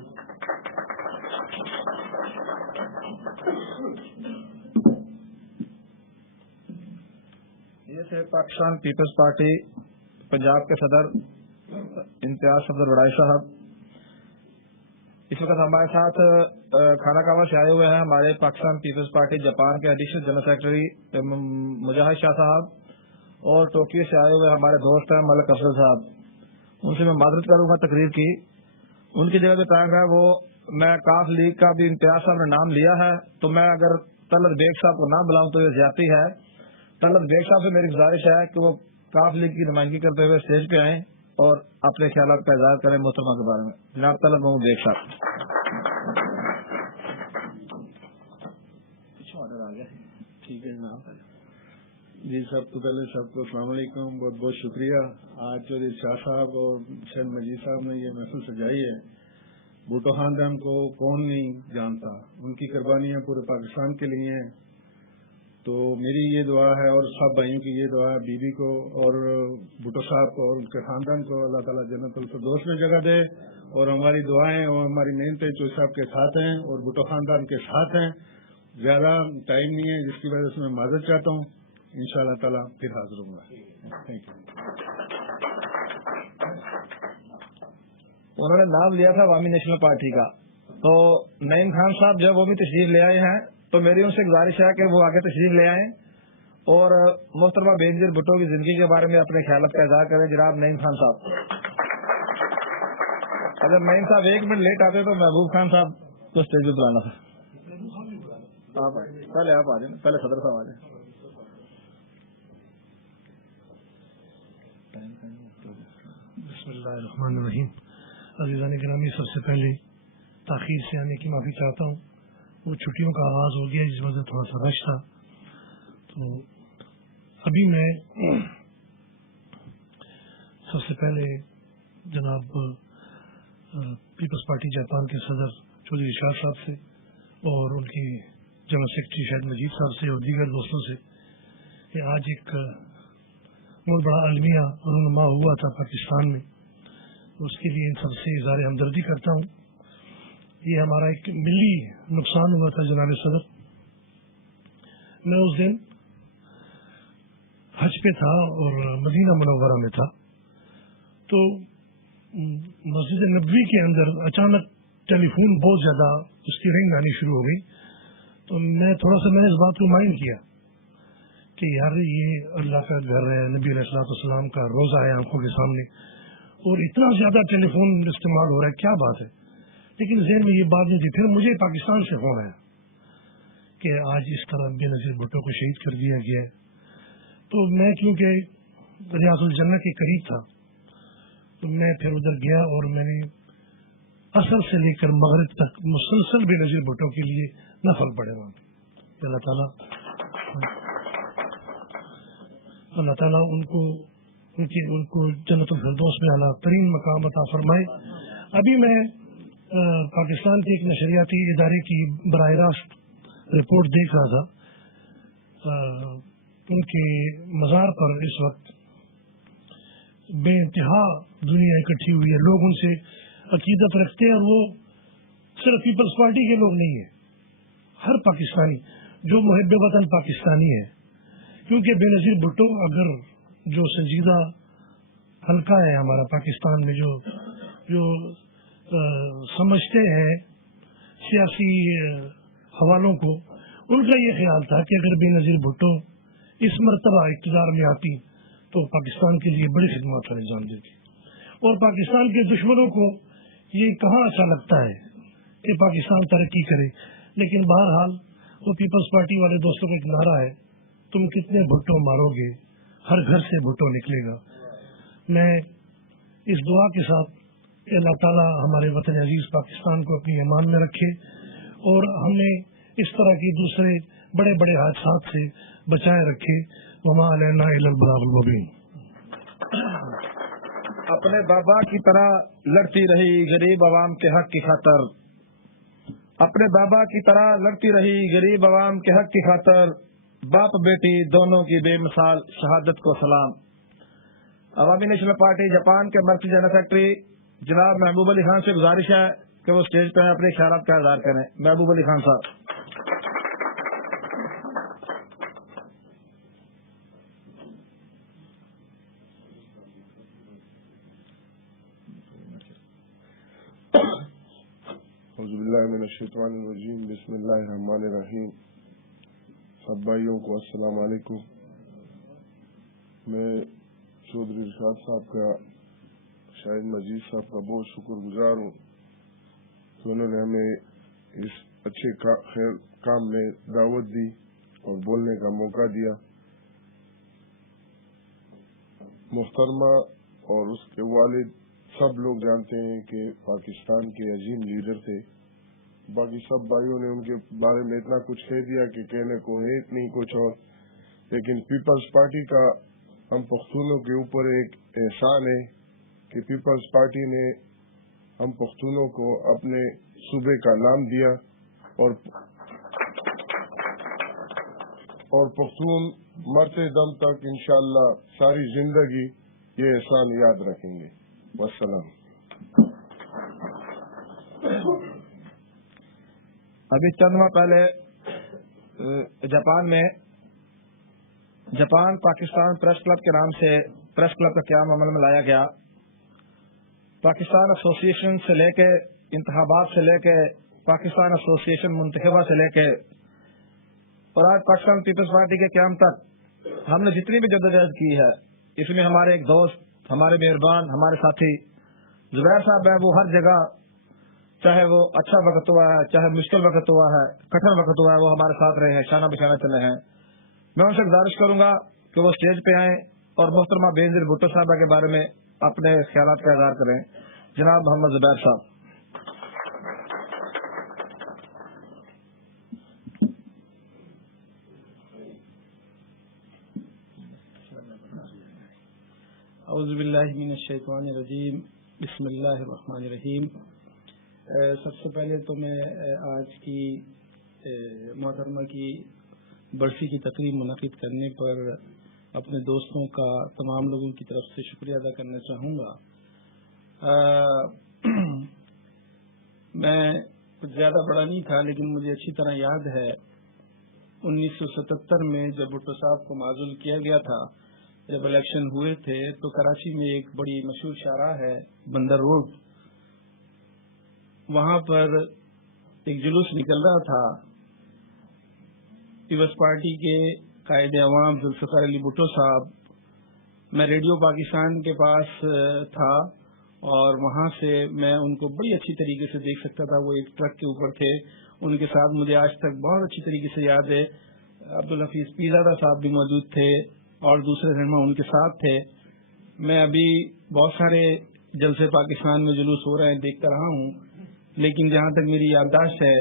ये से पाकिस्तान पीपल्स पार्टी पंजाब के सदर इम्तियाज सफदर वड़ाई साहब, इस वक्त हमारे साथ खाना कावा से आए हुए हैं हमारे पाकिस्तान पीपल्स पार्टी जापान के एडिशनल जनरल सेक्रेटरी मुजाहिद शाह साहब, और टोक्यो से आए हुए हमारे दोस्त हैं मलिक अफजल साहब। उनसे मैं मादरत करूंगा तकरीर की। उनकी जगह जो टाइम है वो मैं काफ लीग का भी इम्तियाज साहब ने नाम लिया है, तो मैं अगर तलत बेग साहब को नाम बुलाऊं तो ये ज्यादती है। तलत बेग साहब से मेरी गुजारिश है कि वो काफ लीग की नुमाइंदगी करते हुए स्टेज पे आए और अपने ख्यालात का इजहार करें मोहतरमा के बारे में। जनाब तलत महमूद बेग साहब। ऑर्डर आ गया, ठीक है जनाब। जी, सब तो पहले सबको अस्सलाम वालेकुम, बहुत बहुत शुक्रिया। आज चौधरी शाह साहब और शहर मजीद साहब ने ये महफिल सजाई है। भुट्टो खानदान को कौन नहीं जानता, उनकी कुर्बानियां पूरे पाकिस्तान के लिए हैं। तो मेरी ये दुआ है और सब भाइयों की ये दुआ है, बीबी को और भुट्टो साहब को और उनके खानदान को अल्लाह ताला जन्नतुल फिरदौस में जगह दे। और हमारी दुआएं और हमारी मेहनतें चौधरी साहब के साथ हैं और भुट्टो खानदान के साथ हैं। ज्यादा टाइम नहीं है, जिसकी वजह से मैं माजरत चाहता हूँ। इंशाअल्लाह ताला फिर हाजिर होगा। Thank you. उन्होंने नाम लिया था अवामी नेशनल पार्टी का, तो नईम खान साहब जब वो भी तशरीफ ले आए हैं तो मेरी उनसे गुजारिश है कि वो आगे तशरीफ ले आए और मोहतरमा बेनजीर भुट्टो की जिंदगी के बारे में अपने ख्यालात का इजहार करें। जनाब नईम खान साहब, अगर नईम साहब 1 मिनट लेट आते तो महबूब खान साहब को स्टेज पे बुलाना था। आप पहले आप आ जाए, पहले सदर साहब आ जाए। बिस्मिल्लाहिर्रहमानिर्रहीम। अज़ीज़ान गिरामी, सबसे पहले ताख़ीर से आने की माफ़ी चाहता हूँ। वो छुट्टियों का आगाज़ हो गया जिस वजह से थोड़ा सा रश था। तो अभी मैं सबसे पहले जनाब पीपल्स पार्टी जापान के सदर चौधरी शाह साहब से और उनकी जनरल सेक्रेटरी शाहिद मजीद साहब से और दीगर दोस्तों से कि आज एक बहुत बड़ा अलमिया रूनुमा हुआ था पाकिस्तान में, उसके लिए इन सबसे इज़हार हमदर्दी करता हूँ। ये हमारा एक मिली नुकसान हुआ था जनाब सदर। मैं उस दिन हज पे था और मदीना मुनव्वरा में था, तो मस्जिद नबवी के अंदर अचानक टेलीफोन बहुत ज्यादा उसकी रिंग आनी शुरू हो गई। तो मैंने इस बात को माइंड किया कि यार ये अल्लाह का घर है, नबी अलैहिस्सलाम का रोजा है आंखों के सामने और इतना ज्यादा टेलीफोन इस्तेमाल हो रहा है, क्या बात है। लेकिन ज़हन में ये बात नहीं थी। फिर मुझे पाकिस्तान से फोन आया कि आज इस तरह बेनज़ीर भुट्टो को शहीद कर दिया गया है। तो मैं क्योंकि रियाजुल जन्नह के करीब था तो मैं फिर उधर गया और मैंने असर से लेकर मगरिब तक मुसलसल बेनज़ीर भुट्टो के लिए नफल पढ़े वहाँ पे। अल्लाह ताला उनको जन्नतुल फिरदौस में आला तरीन मकाम अता फरमाए। अभी मैं पाकिस्तान के एक नशरियाती इदारे की बराह रास्त रिपोर्ट देख रहा था। उनके मज़ार पर इस वक्त बेइंतहा दुनिया इकट्ठी हुई है। लोग उनसे अकीदत रखते हैं और वो सिर्फ पीपल्स पार्टी के लोग नहीं है, हर पाकिस्तानी जो मुहिब वतन पाकिस्तानी है। क्योंकि बेनज़ीर भुट्टो अगर जो संजीदा हल्का है हमारा पाकिस्तान में, जो समझते हैं सियासी हवालों को, उनका ये ख्याल था कि अगर बेनज़ीर भुट्टो इस मर्तबा इक़्तिदार में आती तो पाकिस्तान के लिए बड़ी खिदमत का अंजाम देती। और पाकिस्तान के दुश्मनों को ये कहाँ अच्छा लगता है कि पाकिस्तान तरक्की करे। लेकिन बहरहाल वो पीपल्स पार्टी वाले दोस्तों का एक नारा है, तुम कितने भुट्टो मारोगे, हर घर से भुट्टो निकलेगा। मैं इस दुआ के साथ कि अल्लाह ताला हमारे वतन अजीज पाकिस्तान को अपनी ईमान में रखे और हमें इस तरह की दूसरे बड़े बड़े हादसात से बचाए रखे। वमा अलैना इल्लल बलागुल मुबीन। अपने बाबा की तरह लड़ती रही गरीब आवाम के हक की खातर, अपने बाबा की तरह लड़ती रही गरीब आवाम के हक की खातर, बाप बेटी दोनों की बेमिसाल शहादत को सलाम। अवामी नेशनल पार्टी जापान के मर्कजी जनरल सेक्रेटरी जनाब महबूब अली खान से गुजारिश है कि वो स्टेज पर अपने ख्यालात का इज़हार करें। महबूब अली खान साहब। मिनश्शैतानिर्रजीम बिस्मिल्लाहिर्रहमानिर्रहीम। सब भाइयों को अस्सलाम वालेकुम। मैं चौधरी इरशाद साहब का, शाहिद मजीद साहब का बहुत शुक्रगुजार हूँ कि उन्होंने हमें इस अच्छे खैर काम में दावत दी और बोलने का मौका दिया। मुहतरमा और उसके वालिद सब लोग जानते हैं कि पाकिस्तान के अजीम लीडर थे। बाकी सब भाइयों ने उनके बारे में इतना कुछ कह दिया कि कहने को है नहीं कुछ और, लेकिन पीपल्स पार्टी का हम पख्तूनों के ऊपर एक एहसान है कि पीपल्स पार्टी ने हम पख्तूनों को अपने सूबे का नाम दिया और पख्तून मरते दम तक इंशाअल्लाह सारी जिंदगी ये एहसान याद रखेंगे। वस्सलाम। अभी चंद माह पहले जापान पाकिस्तान प्रेस क्लब के नाम से प्रेस क्लब का क़याम अमल में लाया गया। पाकिस्तान एसोसिएशन से लेके इंतखाबात से लेके पाकिस्तान एसोसिएशन मुंतखबा से लेके और आज पाकिस्तान पीपल्स पार्टी के क़याम तक हमने जितनी भी जद्दोजहद की है, इसमें हमारे एक दोस्त, हमारे मेहरबान, हमारे साथी जुबैर साहब है, वो हर जगह, चाहे वो अच्छा वक्त हुआ है, चाहे मुश्किल वक्त हुआ है, कठिन वक्त हुआ है, वो हमारे साथ रहे हैं, शाना बिशाना चले हैं। मैं उनसे गुजारिश करूंगा कि वो स्टेज पे आए और मोहतरमा बेनजीर भुट्टो साहबा के बारे में अपने ख्यालात का इज़हार करें। जनाब मोहम्मद जुबैर साहब। औज़ु बिल्लाहि मिनश्शैतानिर्रजीम बिस्मिल्लाहिर्रहमानिर्रहीम। सबसे पहले तो मैं आज की मोहतरमा की बरसी की तकरीब मुनक़िद करने पर अपने दोस्तों का तमाम लोगों की तरफ से शुक्रिया अदा करना चाहूँगा। मैं कुछ ज़्यादा बड़ा नहीं था, लेकिन मुझे अच्छी तरह याद है 1977 में जब भुट्टो साहब को माज़ूल किया गया था, जब इलेक्शन हुए थे, तो कराची में एक बड़ी मशहूर शाहराह है बंदर रोड, वहां पर एक जुलूस निकल रहा था। पीपल्स पार्टी के कायदे अवाम जुल्फ़िकार अली भुट्टो साहब, मैं रेडियो पाकिस्तान के पास था और वहां से मैं उनको बड़ी अच्छी तरीके से देख सकता था। वो एक ट्रक के ऊपर थे, उनके साथ मुझे आज तक बहुत अच्छी तरीके से याद है अब्दुल हफीज पीरजादा साहब भी मौजूद थे और दूसरे रहनुमा उनके साथ थे। मैं अभी बहुत सारे जलसे पाकिस्तान में जुलूस हो रहे हैं देखता रहा हूँ, लेकिन जहाँ तक मेरी याददाश्त है,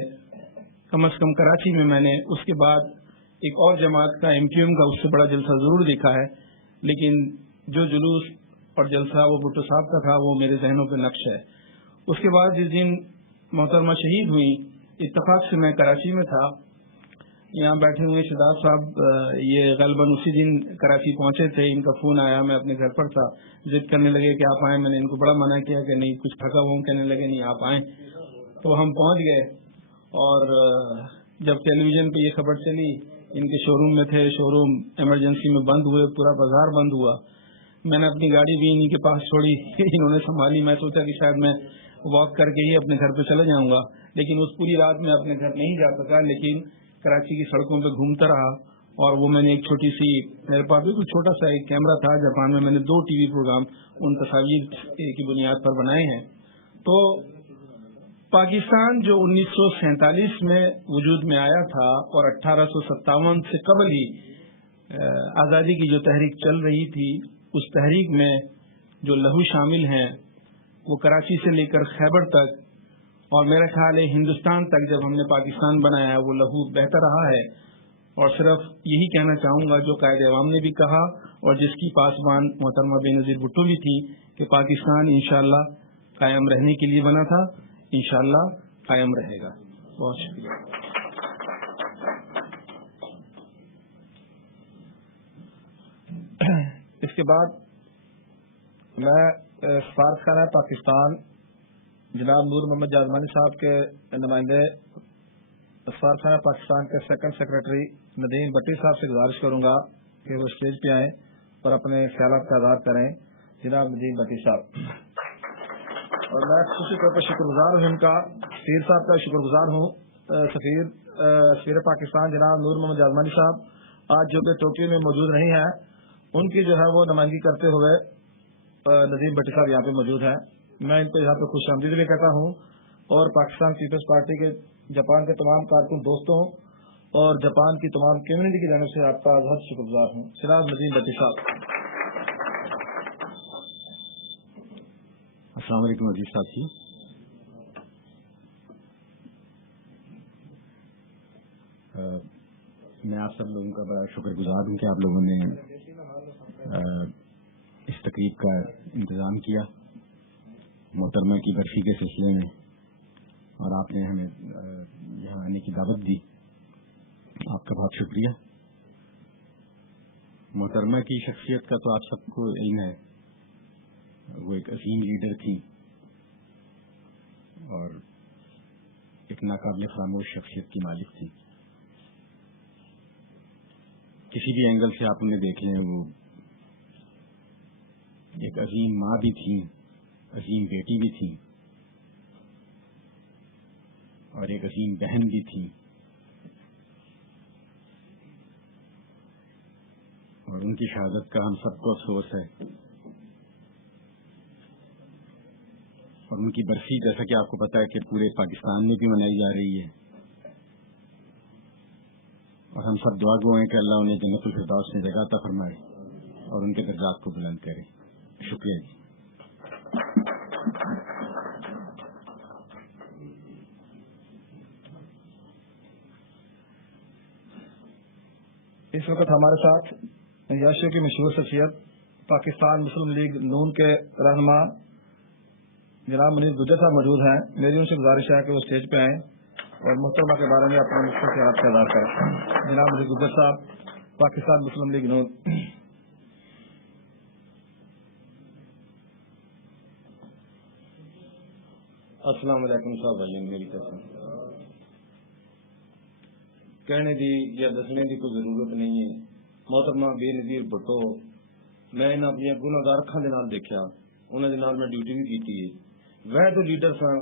कम से कम कराची में मैंने उसके बाद एक और जमात का MQM का उससे बड़ा जलसा जरूर देखा है, लेकिन जो जुलूस और जलसा वो भुट्टो साहब का था वो मेरे जहनों पे नक्श है। उसके बाद जिस दिन मोहतरमा शहीद हुई, इत्तफाक से मैं कराची में था। यहाँ बैठे हुए शदाब साहब ये गलबन उसी दिन कराची पहुंचे थे, इनका फोन आया, मैं अपने घर पर था, जिद करने लगे कि आप आए। मैंने इनको बड़ा मना किया कि नहीं, कुछ थका हुआ, कहने लगे नहीं आप आए। तो हम पहुंच गए और जब टेलीविजन पे ये खबर चली, इनके शोरूम में थे, शोरूम इमरजेंसी में बंद हुए, पूरा बाजार बंद हुआ। मैंने अपनी गाड़ी भी इन्हीं के पास छोड़ी, इन्होंने संभाली। मैं सोचा कि शायद मैं वॉक करके ही अपने घर पे चले जाऊंगा, लेकिन उस पूरी रात में अपने घर नहीं जा सका, लेकिन कराची की सड़कों पे घूमता रहा। और वो मैंने एक छोटी सी, मेरे पास भी कुछ छोटा सा एक कैमरा था, जापान में मैंने 2 TV प्रोग्राम उन तस्वीर की बुनियाद पर बनाए हैं। तो पाकिस्तान जो 1947 में वजूद में आया था और 1857 से कबल ही आज़ादी की जो तहरीक चल रही थी, उस तहरीक में जो लहू शामिल हैं वो कराची से लेकर खैबर तक और मेरा ख्याल है हिंदुस्तान तक जब हमने पाकिस्तान बनाया है वो लहू बहता रहा है। और सिर्फ यही कहना चाहूँगा जो कायदे अवाम ने भी कहा और जिसकी पासबान मोहतरमा बेनज़ीर भुट्टो भी थी कि पाकिस्तान इंशाअल्लाह कायम रहने के लिए बना था, इंशाअल्लाह कायम रहेगा। बहुत शुक्रिया। इसके बाद मैं सफारतखाना पाकिस्तान जनाब नूर मोहम्मद जाजमानी साहब के नुमाइंदे सफारतखाना पाकिस्तान के सेकंड सेक्रेटरी नदीम भट्टी साहब से गुजारिश करूंगा कि वो स्टेज पे आएं और अपने ख्यालात का इज़हार करें। जनाब नदीम भट्टी साहब। और मैं खुशी तौर पर शुक्रगुजार हूँ इनका सफ़ीर साहब का शुक्रगुजार हूँ। सफ़ीर पाकिस्तान जनाब नूर मोहम्मद जाजमानी साहब आज जो कि टोक्यो में मौजूद नहीं है, उनकी जो है वो नुमाइंदगी करते हुए नदीम भट्टी साहब यहाँ पे मौजूद हैं। मैं इनको यहाँ पे खुशामदीद भी कहता हूँ और पाकिस्तान पीपल्स पार्टी के जापान के तमाम कारकुन दोस्तों और जापान की तमाम कम्युनिटी की जानिब से आपका बहुत शुक्रगुजार हूँ। जनाब नदीम भट्टी साहब। अस्सलाम वालेकुम अजीज साथी। मैं आप सब लोगों का बड़ा शुक्रगुजार हूँ कि आप लोगों ने इस तकरीब का इंतज़ाम किया मोहतरमा की बरसी के सिलसिले में, और आपने हमें यहाँ आने की दावत दी। आपका बहुत शुक्रिया। मोहतरमा की शख्सियत का तो आप सबको इल्म है, वो एक अजीम लीडर थी और एक नाकाबिल फरामोश शख्सियत की मालिक थी। किसी भी एंगल से आप उन्हें देख लें, वो एक अजीम माँ भी थी, अजीम बेटी भी थी और एक अजीम बहन भी थी, और उनकी शहादत का हम सबको अफसोस है। और उनकी बरसी जैसा कि आपको पता है कि पूरे पाकिस्तान में भी मनाई जा रही है, और हम सब दुआ गो हैं कि अल्लाह उन्हें जन्नतुल फिरदौस में जगह अता फरमाए और उनके दर्जात को बुलंद करे। शुक्रिया जी। इस वक्त हमारे साथ याशियों की मशहूर शख्सियत पाकिस्तान मुस्लिम लीग नून के रहनुमा जनाब मुनीर गुज्जर साहब मौजूद हैं। मेरी उनसे गुजारिश है कि वो स्टेज पे आएँ और मोहतरमा के बारे में अपने मुख्य ख्यालात का इज़हार करें। जनाब मुनीर गुज्जर साहब, पाकिस्तान मुस्लिम लीग नून। अस्सलाम वालेकुम साहब भाई, मेरी कसम कहने दी या दसने की कोई जरूरत नहीं है। मोहतरमा बेनज़ीर भुट्टो मैं इन अपनी गुनाहगार अखां दे नाल देखा, उन्हां दे नाल मैं ड्यूटी भी की है। वह तो लीडर सन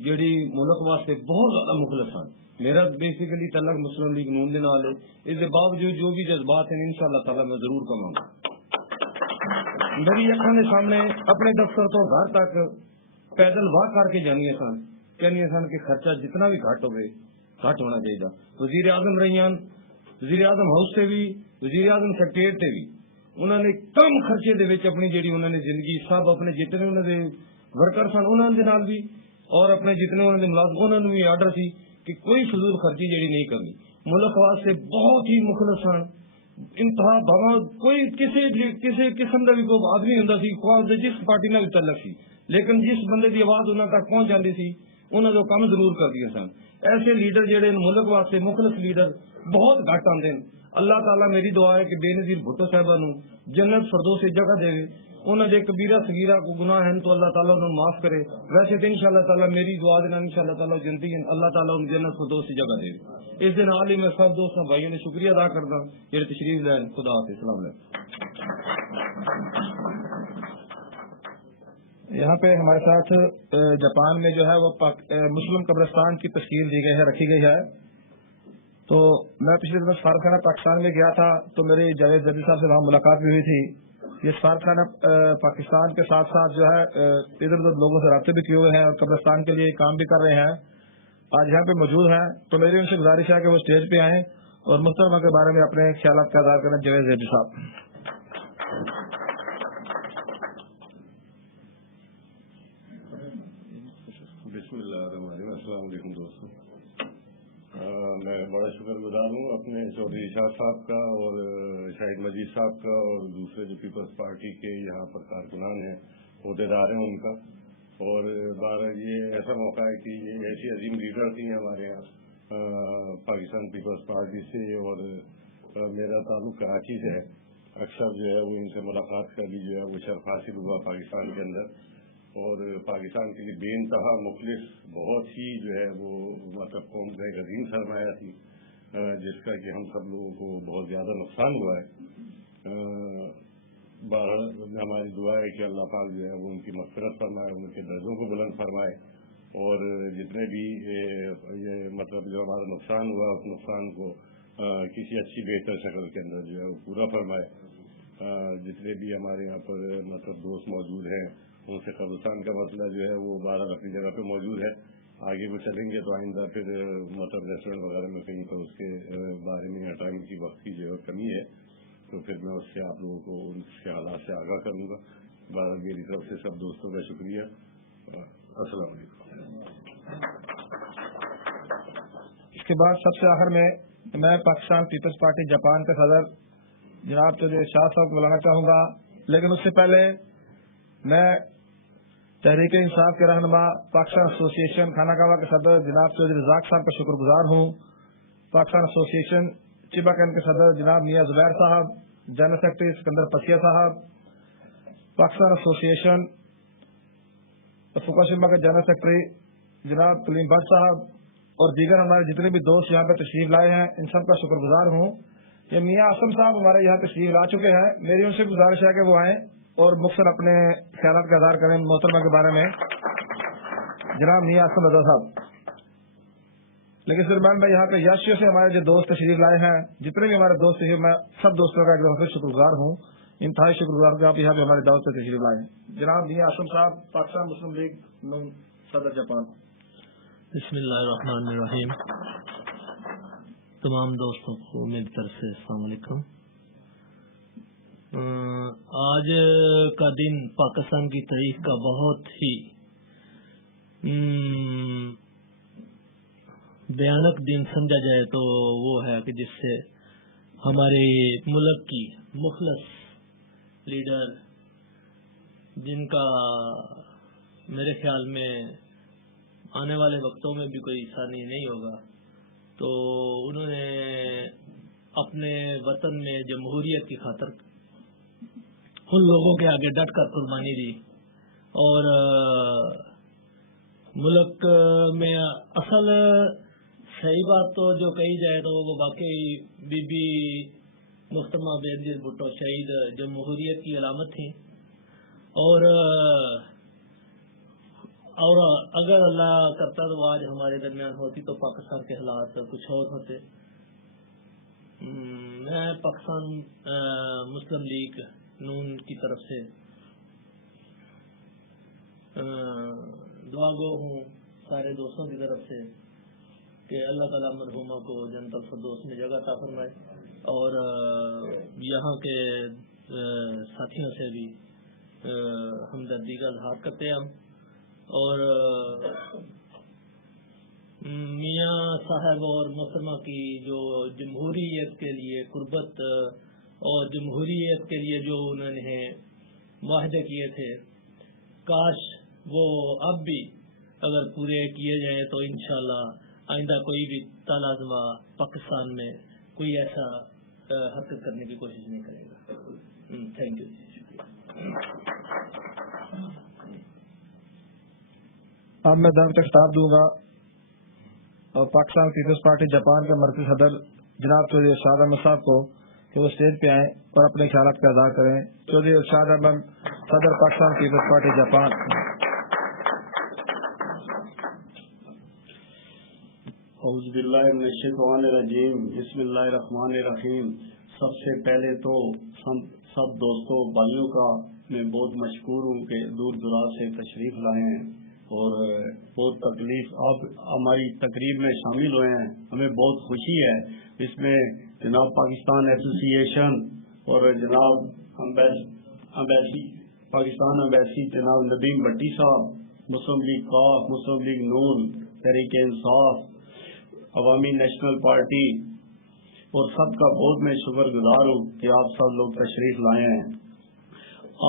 जिहड़ी मुल्क वास्ते बहुत ज्यादा मुखलस सन। मेरा बेसिकली तलक मुस्लिम लीग नून दे नाल है। इसके बावजूद जो भी जज्बात हैं इंशाअल्लाह ताला मैं जरूर कमांगा। मेरी अखां दे सामने अपने दफ्तर तो घर तक पैदल वाक करके जानिए सन, कहनिए सन कि खर्चा जितना भी घट होना चाहिए। वजीर आजम रहीन, वजीर आजम हाउस से भी, वजीर आजम सेक्रेटरीट से भी उन्होंने कम खर्चे दे विच अपनी जिहड़ी उन्होंने जिंदगी सब अपने जितने उन्होंने वर्कर सन उन्होंने नाल भी और अपने जितने उन्होंने मुलाजम उन्होंने भी आर्डर सी कि कोई फजूल खर्ची जिहड़ी नहीं करनी। मुल्क वास्ते बहुत ही मुखलस सन, इंतहा भावा कोई किसी किस्म का भी कोई आदमी हुंदा सी जिस पार्टी नाल तल्लक सी, लेकिन जिस बंदे की आवाज उन्होंने तक पहुंच जाती सी उन्होंने तो काम जरूर कर दिए सन। ऐसे लीडर जेडे मुल्क वास्ते मुखलस लीडर बहुत घट आते हैं। अल्लाह ताला मेरी दुआ है कि बेनज़ीर भुट्टो साहबा नूं जन्नत फिरदौस से जगह देवे। उन्होंने कबीरा सगीरा को गुनाह हैं तो अल्लाह ताला उन्हें माफ करे। वैसे तो इंशाअल्लाह ताला मेरी दुआ दे नाल इंशाअल्लाह ताला जनती है, अल्लाह ताला उन्हें जन्नत फिरदौस से जगह देवे। इस दिन हाल ही मैं सब दोस्तों भाइयों ने शुक्रिया अदा करदा जेडे तशरीफ लैन। खुदा हाफिज़। अस्सलाम वालेकुम। यहाँ पे हमारे साथ जापान में जो है वो मुस्लिम कब्रिस्तान की तस्कील दी गई है, रखी गई है। तो मैं पिछले दिनों सफारतखाना पाकिस्तान में गया था तो मेरी जावेद जदी साहब से वहाँ मुलाकात भी हुई थी। ये सफारतखाना पाकिस्तान के साथ साथ जो है इधर उधर लोगों से राब्ते भी किए हुए हैं और कब्रिस्तान के लिए काम भी कर रहे हैं। आज यहाँ पे मौजूद हैं तो मेरी उनसे गुजारिश है कि वो स्टेज पे आएँ और मुहतरमा के बारे में अपने ख्यालात का इज़हार करें। जावेद जदी साहब। अस्सलाम वालेकुम दोस्तों। मैं बड़ा शुक्रगुजार हूँ अपने चौधरी शाह साहब का और शाहिद मजीद साहब का और दूसरे जो पीपल्स पार्टी के यहाँ पर कारकुनान हैं, अहदेदार हैं उनका। और ये ऐसा मौका है कि ये ऐसी अजीम लीडर थी हमारे यहाँ पाकिस्तान पीपल्स पार्टी से, और मेरा ताल्लुक कराची से है। अक्सर जो है वो इनसे मुलाकात का भी जो है वो शर्फ हासिल हुआ पाकिस्तान के अंदर। और पाकिस्तान के लिए बेइंतहा मुखलिस बहुत ही जो है वो मतलब कौम का एक अजीम सरमाया थी जिसका कि हम सब लोगों को बहुत ज़्यादा नुकसान हुआ है। हमारी दुआ है कि अल्लाह पाक जो है वो उनकी मग़फ़िरत फरमाए, उनके दर्जों को बुलंद फरमाए और जितने भी ये मतलब जो हमारा नुकसान हुआ उस नुकसान को किसी अच्छी बेहतर शक्ल के अंदर जो है वो पूरा फरमाए। जितने भी हमारे यहाँ पर मतलब दोस्त मौजूद हैं उनसे कब्रिस्तान का मसला जो है वो बहरहाल अपनी जगह पे मौजूद है। आगे को चलेंगे तो आइंदा फिर मतलब रेस्टोरेंट वगैरह में कहीं पर उसके बारे में टाइम की वक्त की जो कमी है तो फिर मैं उससे आप लोगों को उसके हालात से आगाह करूँगा। बहरहाल मेरी तरफ से सब दोस्तों का शुक्रिया। अस्सलाम वालेकुम। इसके बाद सबसे आखिर में मैं पाकिस्तान पीपल्स पार्टी जापान के सदर जनाब चौधरी शाह साहब को बुलाना चाहूंगा, लेकिन उससे पहले मैं तहरीक इंसाफ के रहनुमा पाकिस्तान एसोसिएशन खानाकावा के सदर जनाब चौधरी रज़ाक साहब का शुक्रगुजार हूँ। पाकिस्तान एसोसिएशन चिबाकन के सदर जनाब मियां जुबैर साहब, जनरल सेक्रेटरी सिकंदर पसिया साहब, पाकिस्तान एसोसिएशन फुकाशिमा के जनरल सेक्रेटरी जनाब कलीम भट्ट साहब और दीगर हमारे जितने भी दोस्त यहाँ पर तशरीफ लाए हैं इन सब का शुक्रगुजार हूँ। ये मियां आसम साहब हमारे यहाँ तशरीफ ला चुके हैं, मेरी उनसे गुजारिश है कि वो आए और मुख्तसर अपने ख्यालात का इज़हार करें मोहतरमा के बारे में। जनाब मियां आसम रजा साहब। लेकिन सलमान भाई यहाँ पे याशियों से हमारे जो दोस्त तशरीफ लाए हैं, जितने भी हमारे दोस्त तशरीफ, मैं सब दोस्तों का एकदम से शुक्रगुजार हूँ, इंतहाई शुक्रगुजार कि आप यहाँ पे हमारी दावत से तशरीफ लाए। जनाब मियां आसम साहब, पाकिस्तान मुस्लिम लीग नून सदर जापान। बिस्मिल्लाहिर्रहमानिर्रहीम। तमाम दोस्तों को मेरी तरफ से अस्सलाम वालेकुम। आज का दिन पाकिस्तान की तारीख का बहुत ही भयानक दिन समझा जाए तो वो है कि जिससे हमारे मुल्क की मुखलस लीडर, जिनका मेरे ख्याल में आने वाले वक्तों में भी कोई सानी नहीं होगा, तो उन्होंने अपने वतन में जमहूरियत की खातिर उन लोगों के आगे डट कर कुर्बानी दी और मुल्क में असल सही बात तो जो कही जाए तो वो वाकई बीबी मुख्तरमा बेनज़ीर भुट्टो शहीद जमहूरियत की अलामत थी। और अगर अल्लाह करता तो आज हमारे दरमियान होती तो पाकिस्तान के हालात कुछ और होते। मैं पाकिस्तान मुस्लिम लीग नून की तरफ से दुआगो हूँ सारे दोस्तों की तरफ से कि अल्लाह ताला मरहुमा को जन्नतुल फिरदौस में जगह अता फरमाए और यहाँ के साथियों से भी हमदर्दी का इज़हार करते हैं हम। और मियाँ साहब और मोहतरमा की जो जमहूरियत के लिए कुर्बत और जमहूरियत के लिए जो उन्होंने वादे किए थे, काश वो अब भी अगर पूरे किए जाए तो इंशाल्लाह आइंदा कोई भी तालाज़मा पाकिस्तान में कोई ऐसा हरकत करने की कोशिश नहीं करेगा। Thank you. अब मैं दावत खिताब दूंगा और पाकिस्तान पीपल्स पार्टी जापान के मरकज़ी सदर जनाब चौधरी इरशाद अहमद साहब को कि वो स्टेज पे आएँ और अपने ख्यालात का इज़हार करें। चौधरी इरशाद अहमद, सदर पाकिस्तान पीपल्स पार्टी जापान। औज़ुबिल्लाहिमिनश्शैतानिर्रजीम, बिस्मिल्लाहिर्रहमानिर्रहीम। सबसे पहले तो सब दोस्तों भाइयों का मैं बहुत मशकूर हूँ कि दूर दराज से तशरीफ़ लाए हैं और बहुत तकलीफ आप हमारी तकरीब में शामिल हुए हैं। हमें बहुत खुशी है इसमें। जनाब पाकिस्तान एसोसिएशन और जनाब अम्बेसी पाकिस्तान अम्बेसी जनाब नदीम भट्टी साहब, मुस्लिम लीग काफ, मुस्लिम लीग नून, तहरीक इंसाफ, अवामी नेशनल पार्टी और सबका बहुत मैं शुक्रगुजार हूँ कि आप सब लोग तशरीफ लाए हैं।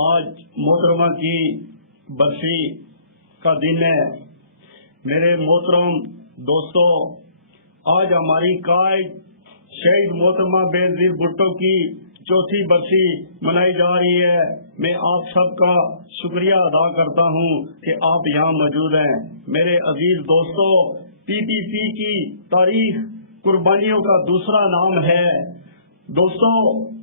आज मोहतरमा की बरसी का दिन है। मेरे मोहतरम दोस्तों, आज हमारी कायद शहीद मोहतरमा बेनज़ीर भुट्टो की चौथी बरसी मनाई जा रही है। मैं आप सबका शुक्रिया अदा करता हूं कि आप यहाँ मौजूद हैं। मेरे अजीज दोस्तों, पीपीपी की तारीख कुर्बानियों का दूसरा नाम है। दोस्तों,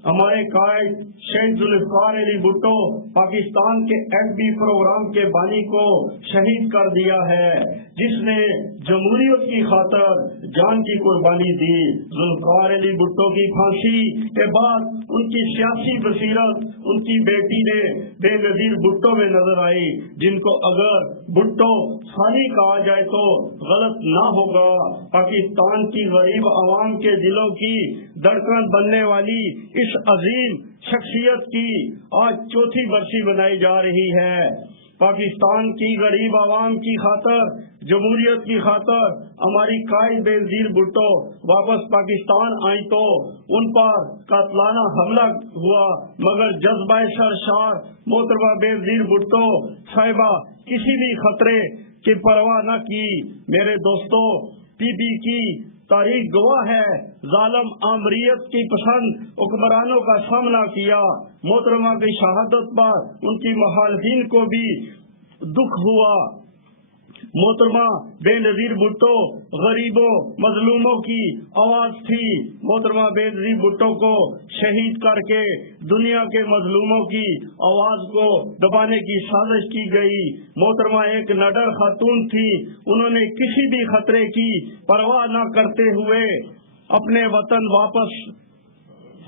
हमारे कायद शहीद जुल्फकार अली भुट्टो पाकिस्तान के FB प्रोग्राम के बानी को शहीद कर दिया है, जिसने जमहूरियत की खातर जान की कुर्बानी दी। जुल्फकार अली भुट्टो की फांसी के बाद उनकी सियासी बसीरत उनकी बेटी ने बेनजीर भुट्टो में नजर आई, जिनको अगर भुट्टो खाली कहा जाए तो गलत ना होगा। पाकिस्तान की गरीब आवाम के दिलों की धड़कन बनने वाली इस अजीम शख्सियत की आज चौथी बरसी बनाई जा रही है। पाकिस्तान की गरीब आवाम की खातर, जमहूरियत की खातर हमारी कायद बेनजीर भुट्टो वापस पाकिस्तान आई तो उन पर कातलाना हमला हुआ, मगर जज्बा सरशार मोहतरमा बेनजीर भुट्टो साहिबा किसी भी खतरे की परवाह न की। मेरे दोस्तों, PP की तारीख गवाह है, जालिम आमरीयत की पसंद हुक्मरानों का सामना किया। मोहतरमा की शहादत पर उनकी मुखालिफिन को भी दुख हुआ। मोहतरमा बेनजीर भुट्टो गरीबों मजलूमों की आवाज थी। मोहतरमा बेनजीर भुट्टो को शहीद करके दुनिया के मजलूमों की आवाज को दबाने की साजिश की गई। मोहतरमा एक निडर खातून थी, उन्होंने किसी भी खतरे की परवाह न करते हुए अपने वतन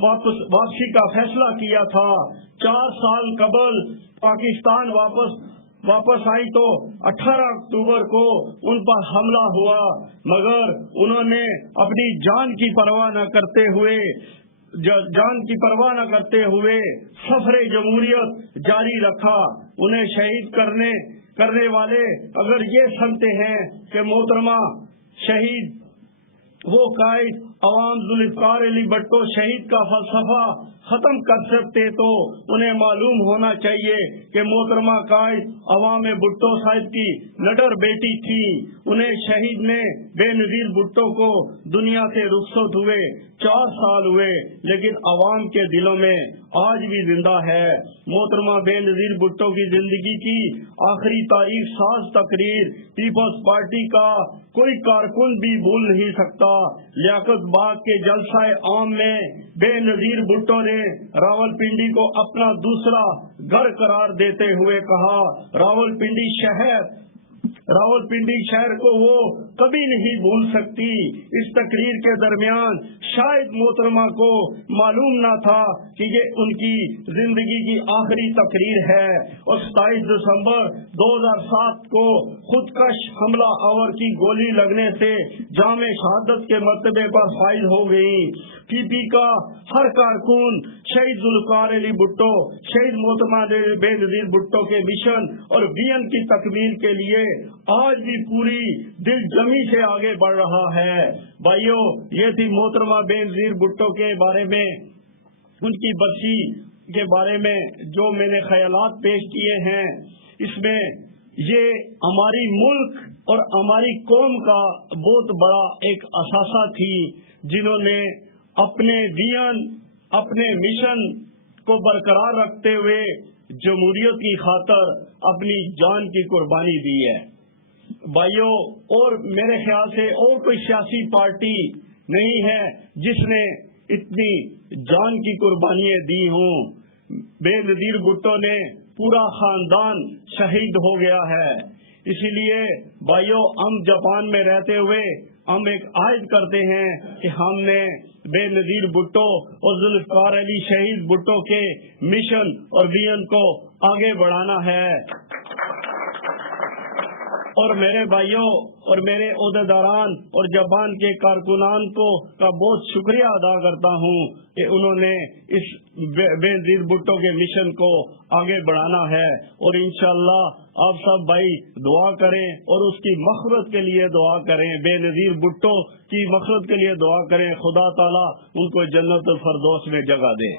वापसी का फैसला किया था। 4 साल कबल पाकिस्तान वापस आई तो 18 अक्टूबर को उन पर हमला हुआ, मगर उन्होंने अपनी जान की परवाह न करते हुए सफरे जमहूरियत जारी रखा। उन्हें शहीद करने वाले अगर ये समझते हैं कि मोहतरमा शहीद वो कायद अवाम जुल्फकार अली भुट्टो शहीद का फलसफा खत्म कर सकते, तो उन्हें मालूम होना चाहिए कि मोहतरमा कायद अवाम भुट्टो साहिब की निडर बेटी थी। उन्हें शहीद ने बेनजीर भुट्टो को दुनिया से रुखसत हुए 4 साल हुए, लेकिन अवाम के दिलों में आज भी जिंदा है। मोहतरमा बेनजीर भुट्टो की जिंदगी की आखिरी तारीख साज तकरीर पीपल्स पार्टी का कोई कारकुन भी भूल नहीं सकता। लियाकत बाग के जलसाए आम में बेनजीर भुट्टो ने रावलपिंडी को अपना दूसरा घर करार देते हुए कहा, रावलपिंडी शहर को वो कभी नहीं भूल सकती। इस तकरीर के दरमियान शायद मोहतरमा को मालूम न था कि ये उनकी जिंदगी की आखिरी तकरीर है। और 27 दिसंबर 2007 को खुदकश हमला आवर की गोली लगने से जामे शहादत के मर्तबे पर फाइज हो गई। PP का हर कारकुन शहीद जुल्फकार अली भुट्टो, शहीद मोहतरमा बेनजीर भुट्टो के मिशन और विजन की तकमील के लिए आज भी पूरी दिलजमी से आगे बढ़ रहा है। भाइयों, ये थी मोहतरमा बेनजीर भुट्टो के बारे में, उनकी बरसी के बारे में जो मैंने ख्यालात पेश किए हैं। इसमें ये हमारी मुल्क और हमारी कौम का बहुत बड़ा एक असासा थी, जिन्होंने अपने विजन, अपने मिशन को बरकरार रखते हुए जमहूरियत की खातर अपनी जान की कुर्बानी दी है। भाइयों, और मेरे ख्याल से और कोई सियासी पार्टी नहीं है जिसने इतनी जान की कुर्बानियां दी हों। बेनजीर भुट्टो ने पूरा खानदान शहीद हो गया है। इसीलिए भाइयों, हम जापान में रहते हुए हम एक आयद करते हैं कि हमने बेनजीर भुट्टो और जुल्फकार अली शहीद भुट्टो के मिशन और विजन को आगे बढ़ाना है। और मेरे भाइयों और मेरे ओहदेदारान और जापान के कारकुनान को का बहुत शुक्रिया अदा करता हूं कि उन्होंने इस बेनजीर भुट्टो के मिशन को आगे बढ़ाना है। और इंशाअल्लाह आप सब भाई दुआ करें और उसकी मग़फ़िरत के लिए दुआ करें, बेनजीर भुट्टो की मग़फ़िरत के लिए दुआ करें। खुदा ताला उनको जन्नतुल फरदौस में जगह दे।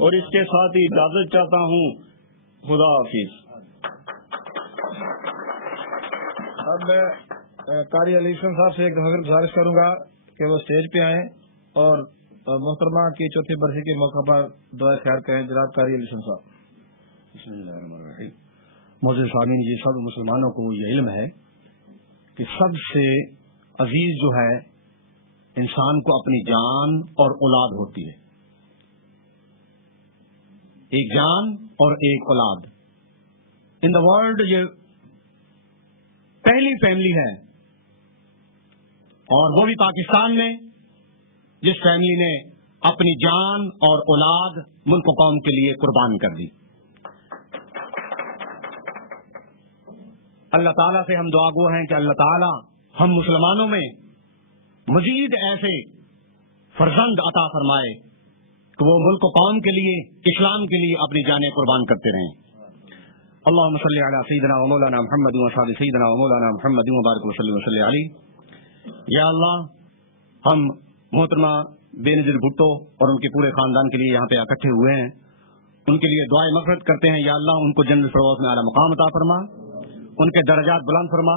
और इसके साथ ही इजाजत चाहता हूं। खुदा हाफिज। अब मैं कारी अली हसन साहब से एक गुजारिश करूंगा कि वो स्टेज पे आए और मोहतरमा की चौथी बरसी के मौके पर दुआ खैर करें। जनाब कारी अली हसन साहब। मौजूद सामीन, ये सब मुसलमानों को ये इल्म है कि सबसे अजीज जो है इंसान को अपनी जान और औलाद होती है। ایک جان اور ایک اولاد. ان دا ورلڈ یہ پہلی فیملی ہے اور وہ بھی پاکستان میں جس فیملی نے اپنی جان اور اولاد ملک و قوم کے لیے قربان کر دی. اللہ تعالیٰ سے ہم دعا گو ہیں کہ اللہ تعالیٰ ہم مسلمانوں میں مزید ایسے فرزند عطا فرمائے کہ وہ ملک و قوم کے لیے اسلام کے لیے اپنی جانیں قربان کرتے رہیں. اللہم صلی علی سیدنا و مولانا محمد و صحابہ سیدنا و مولانا محمد و بارک وسلم وسلی علی. یا اللہ ہم محترمہ بے نظیر بھٹو اور ان کے پورے خاندان کے لیے یہاں پہ اکٹھے ہوئے ہیں, ان کے لیے دعائیں مغفرت کرتے ہیں. یا اللہ ان کو جنت الفردوس میں اعلیٰ مقام عطا فرما, ان کے درجات بلند فرما.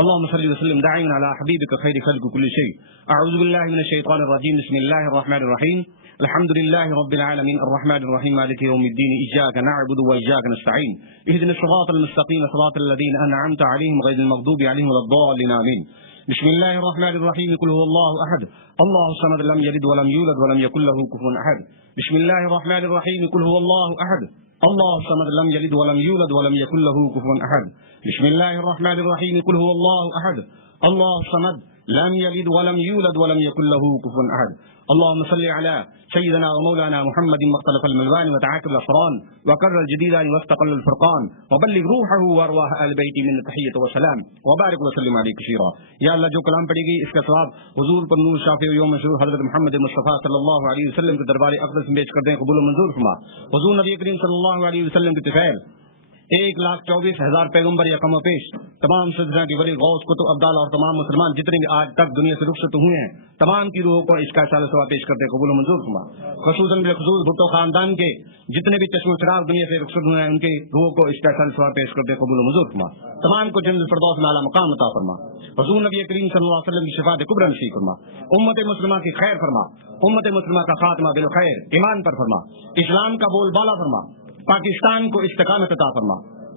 اللهم صل وسلم داعيا على حبيبك خير خلق كل شيء. اعوذ بالله من الشيطان الرجيم. بسم الله الرحمن الرحيم. الحمد لله رب العالمين الرحمن الرحيم مالك يوم الدين. اياك نعبد واياك نستعين. اهدنا الصراط المستقيم صراط الذين انعمت عليهم غير المغضوب عليهم ولا الضالين آمين. بسم الله الرحمن الرحيم. قل هو الله احد الله الصمد لم يلد ولم يولد ولم يكن له كفوا احد. بسم الله الرحمن الرحيم. قل هو الله احد الله الصمد لم يلد ولم يولد ولم يكن له كفوا احد. بسم الله الرحمن الرحيم. قل هو الله احد الله الصمد لم يلد ولم يولد ولم يكن له كفوا احد. اللهم صل على سيدنا ومولانا محمد مختلف الملوان وتعاقب الأسران وكرر الجديدان واستقل الفرقان وبلغ روحه وارواح آل بيتي من التحية والسلام وبارك وسلم عليه كثيرا. یا اللہ جو کلام پڑھے گی اس کا ثواب حضور پر نور شافع یوم مشہور حضرت محمد مصطفیٰ صلی اللہ علیہ وسلم کے دربار اقدس میں پیش کر دیں, قبول و منظور فرما. حضور نبی کریم صلی اللہ علیہ وسلم کے طفیل 1,24,000 پیغمبر یا کم و پیش تمام سلسلہ کی ولی غوث کتب ابدال اور تمام مسلمان جتنے بھی آج تک دنیا سے رخصت ہوئے ہیں تمام کی روحوں کو اس کا سال ثواب پیش کرتے قبول و منظور فرما. خصوصاً بالخصوص بھٹو خاندان کے جتنے بھی چشم چراغ دنیا سے رخصت ہوئے ہیں ان کی روحوں کو اس کا سال ثواب پیش کرتے قبول و منظور فرما. تمام کو جنت الفردوس میں اعلیٰ مقام عطا فرما. حضور نبی کریم صلی اللہ علیہ وسلم کی شفاعت کبریٰ نصیب فرما. امت مسلمہ کی خیر فرما. امت مسلمہ کا خاتمہ بالخیر ایمان پر فرما. اسلام کا بول بالا فرما. پاکستان کو استقامت عطا فرما.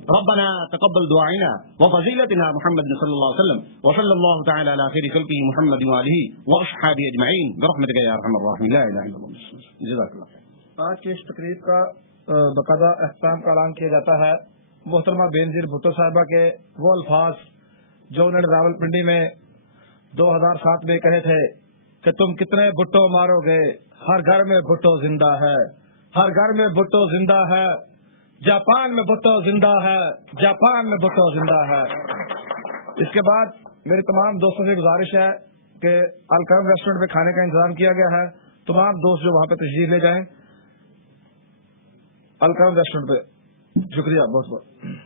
ربنا تقبل دعائنا وفضيلتنا محمد صلى الله عليه وسلم وصلى الله تعالى على خير خلقه محمد وآله وأصحابه أجمعين برحمتك يا أرحم الراحمين. لا إله إلا الله. جزاك الله. آج کی اس تقریب کا باقاعدہ اختتام کا اعلان کیا جاتا ہے. محترمہ بے نظیر بھٹو صاحبہ کے وہ الفاظ جو انہوں نے راولپنڈی میں 2007 میں کہے تھے کہ تم کتنے بھٹو مارو گے, ہر گھر میں بھٹو زندہ ہے, ہر گھر میں بھٹو زندہ ہے, جاپان میں بھٹو زندہ ہے, جاپان میں بھٹو زندہ ہے. اس کے بعد میرے تمام دوستوں سے گزارش ہے کہ الکرم ریسٹورینٹ پہ کھانے کا انتظام کیا گیا ہے. تمام دوست جو وہاں پہ تشریف لے جائیں الکرم ریسٹورینٹ پہ. شکریہ بہت بہت.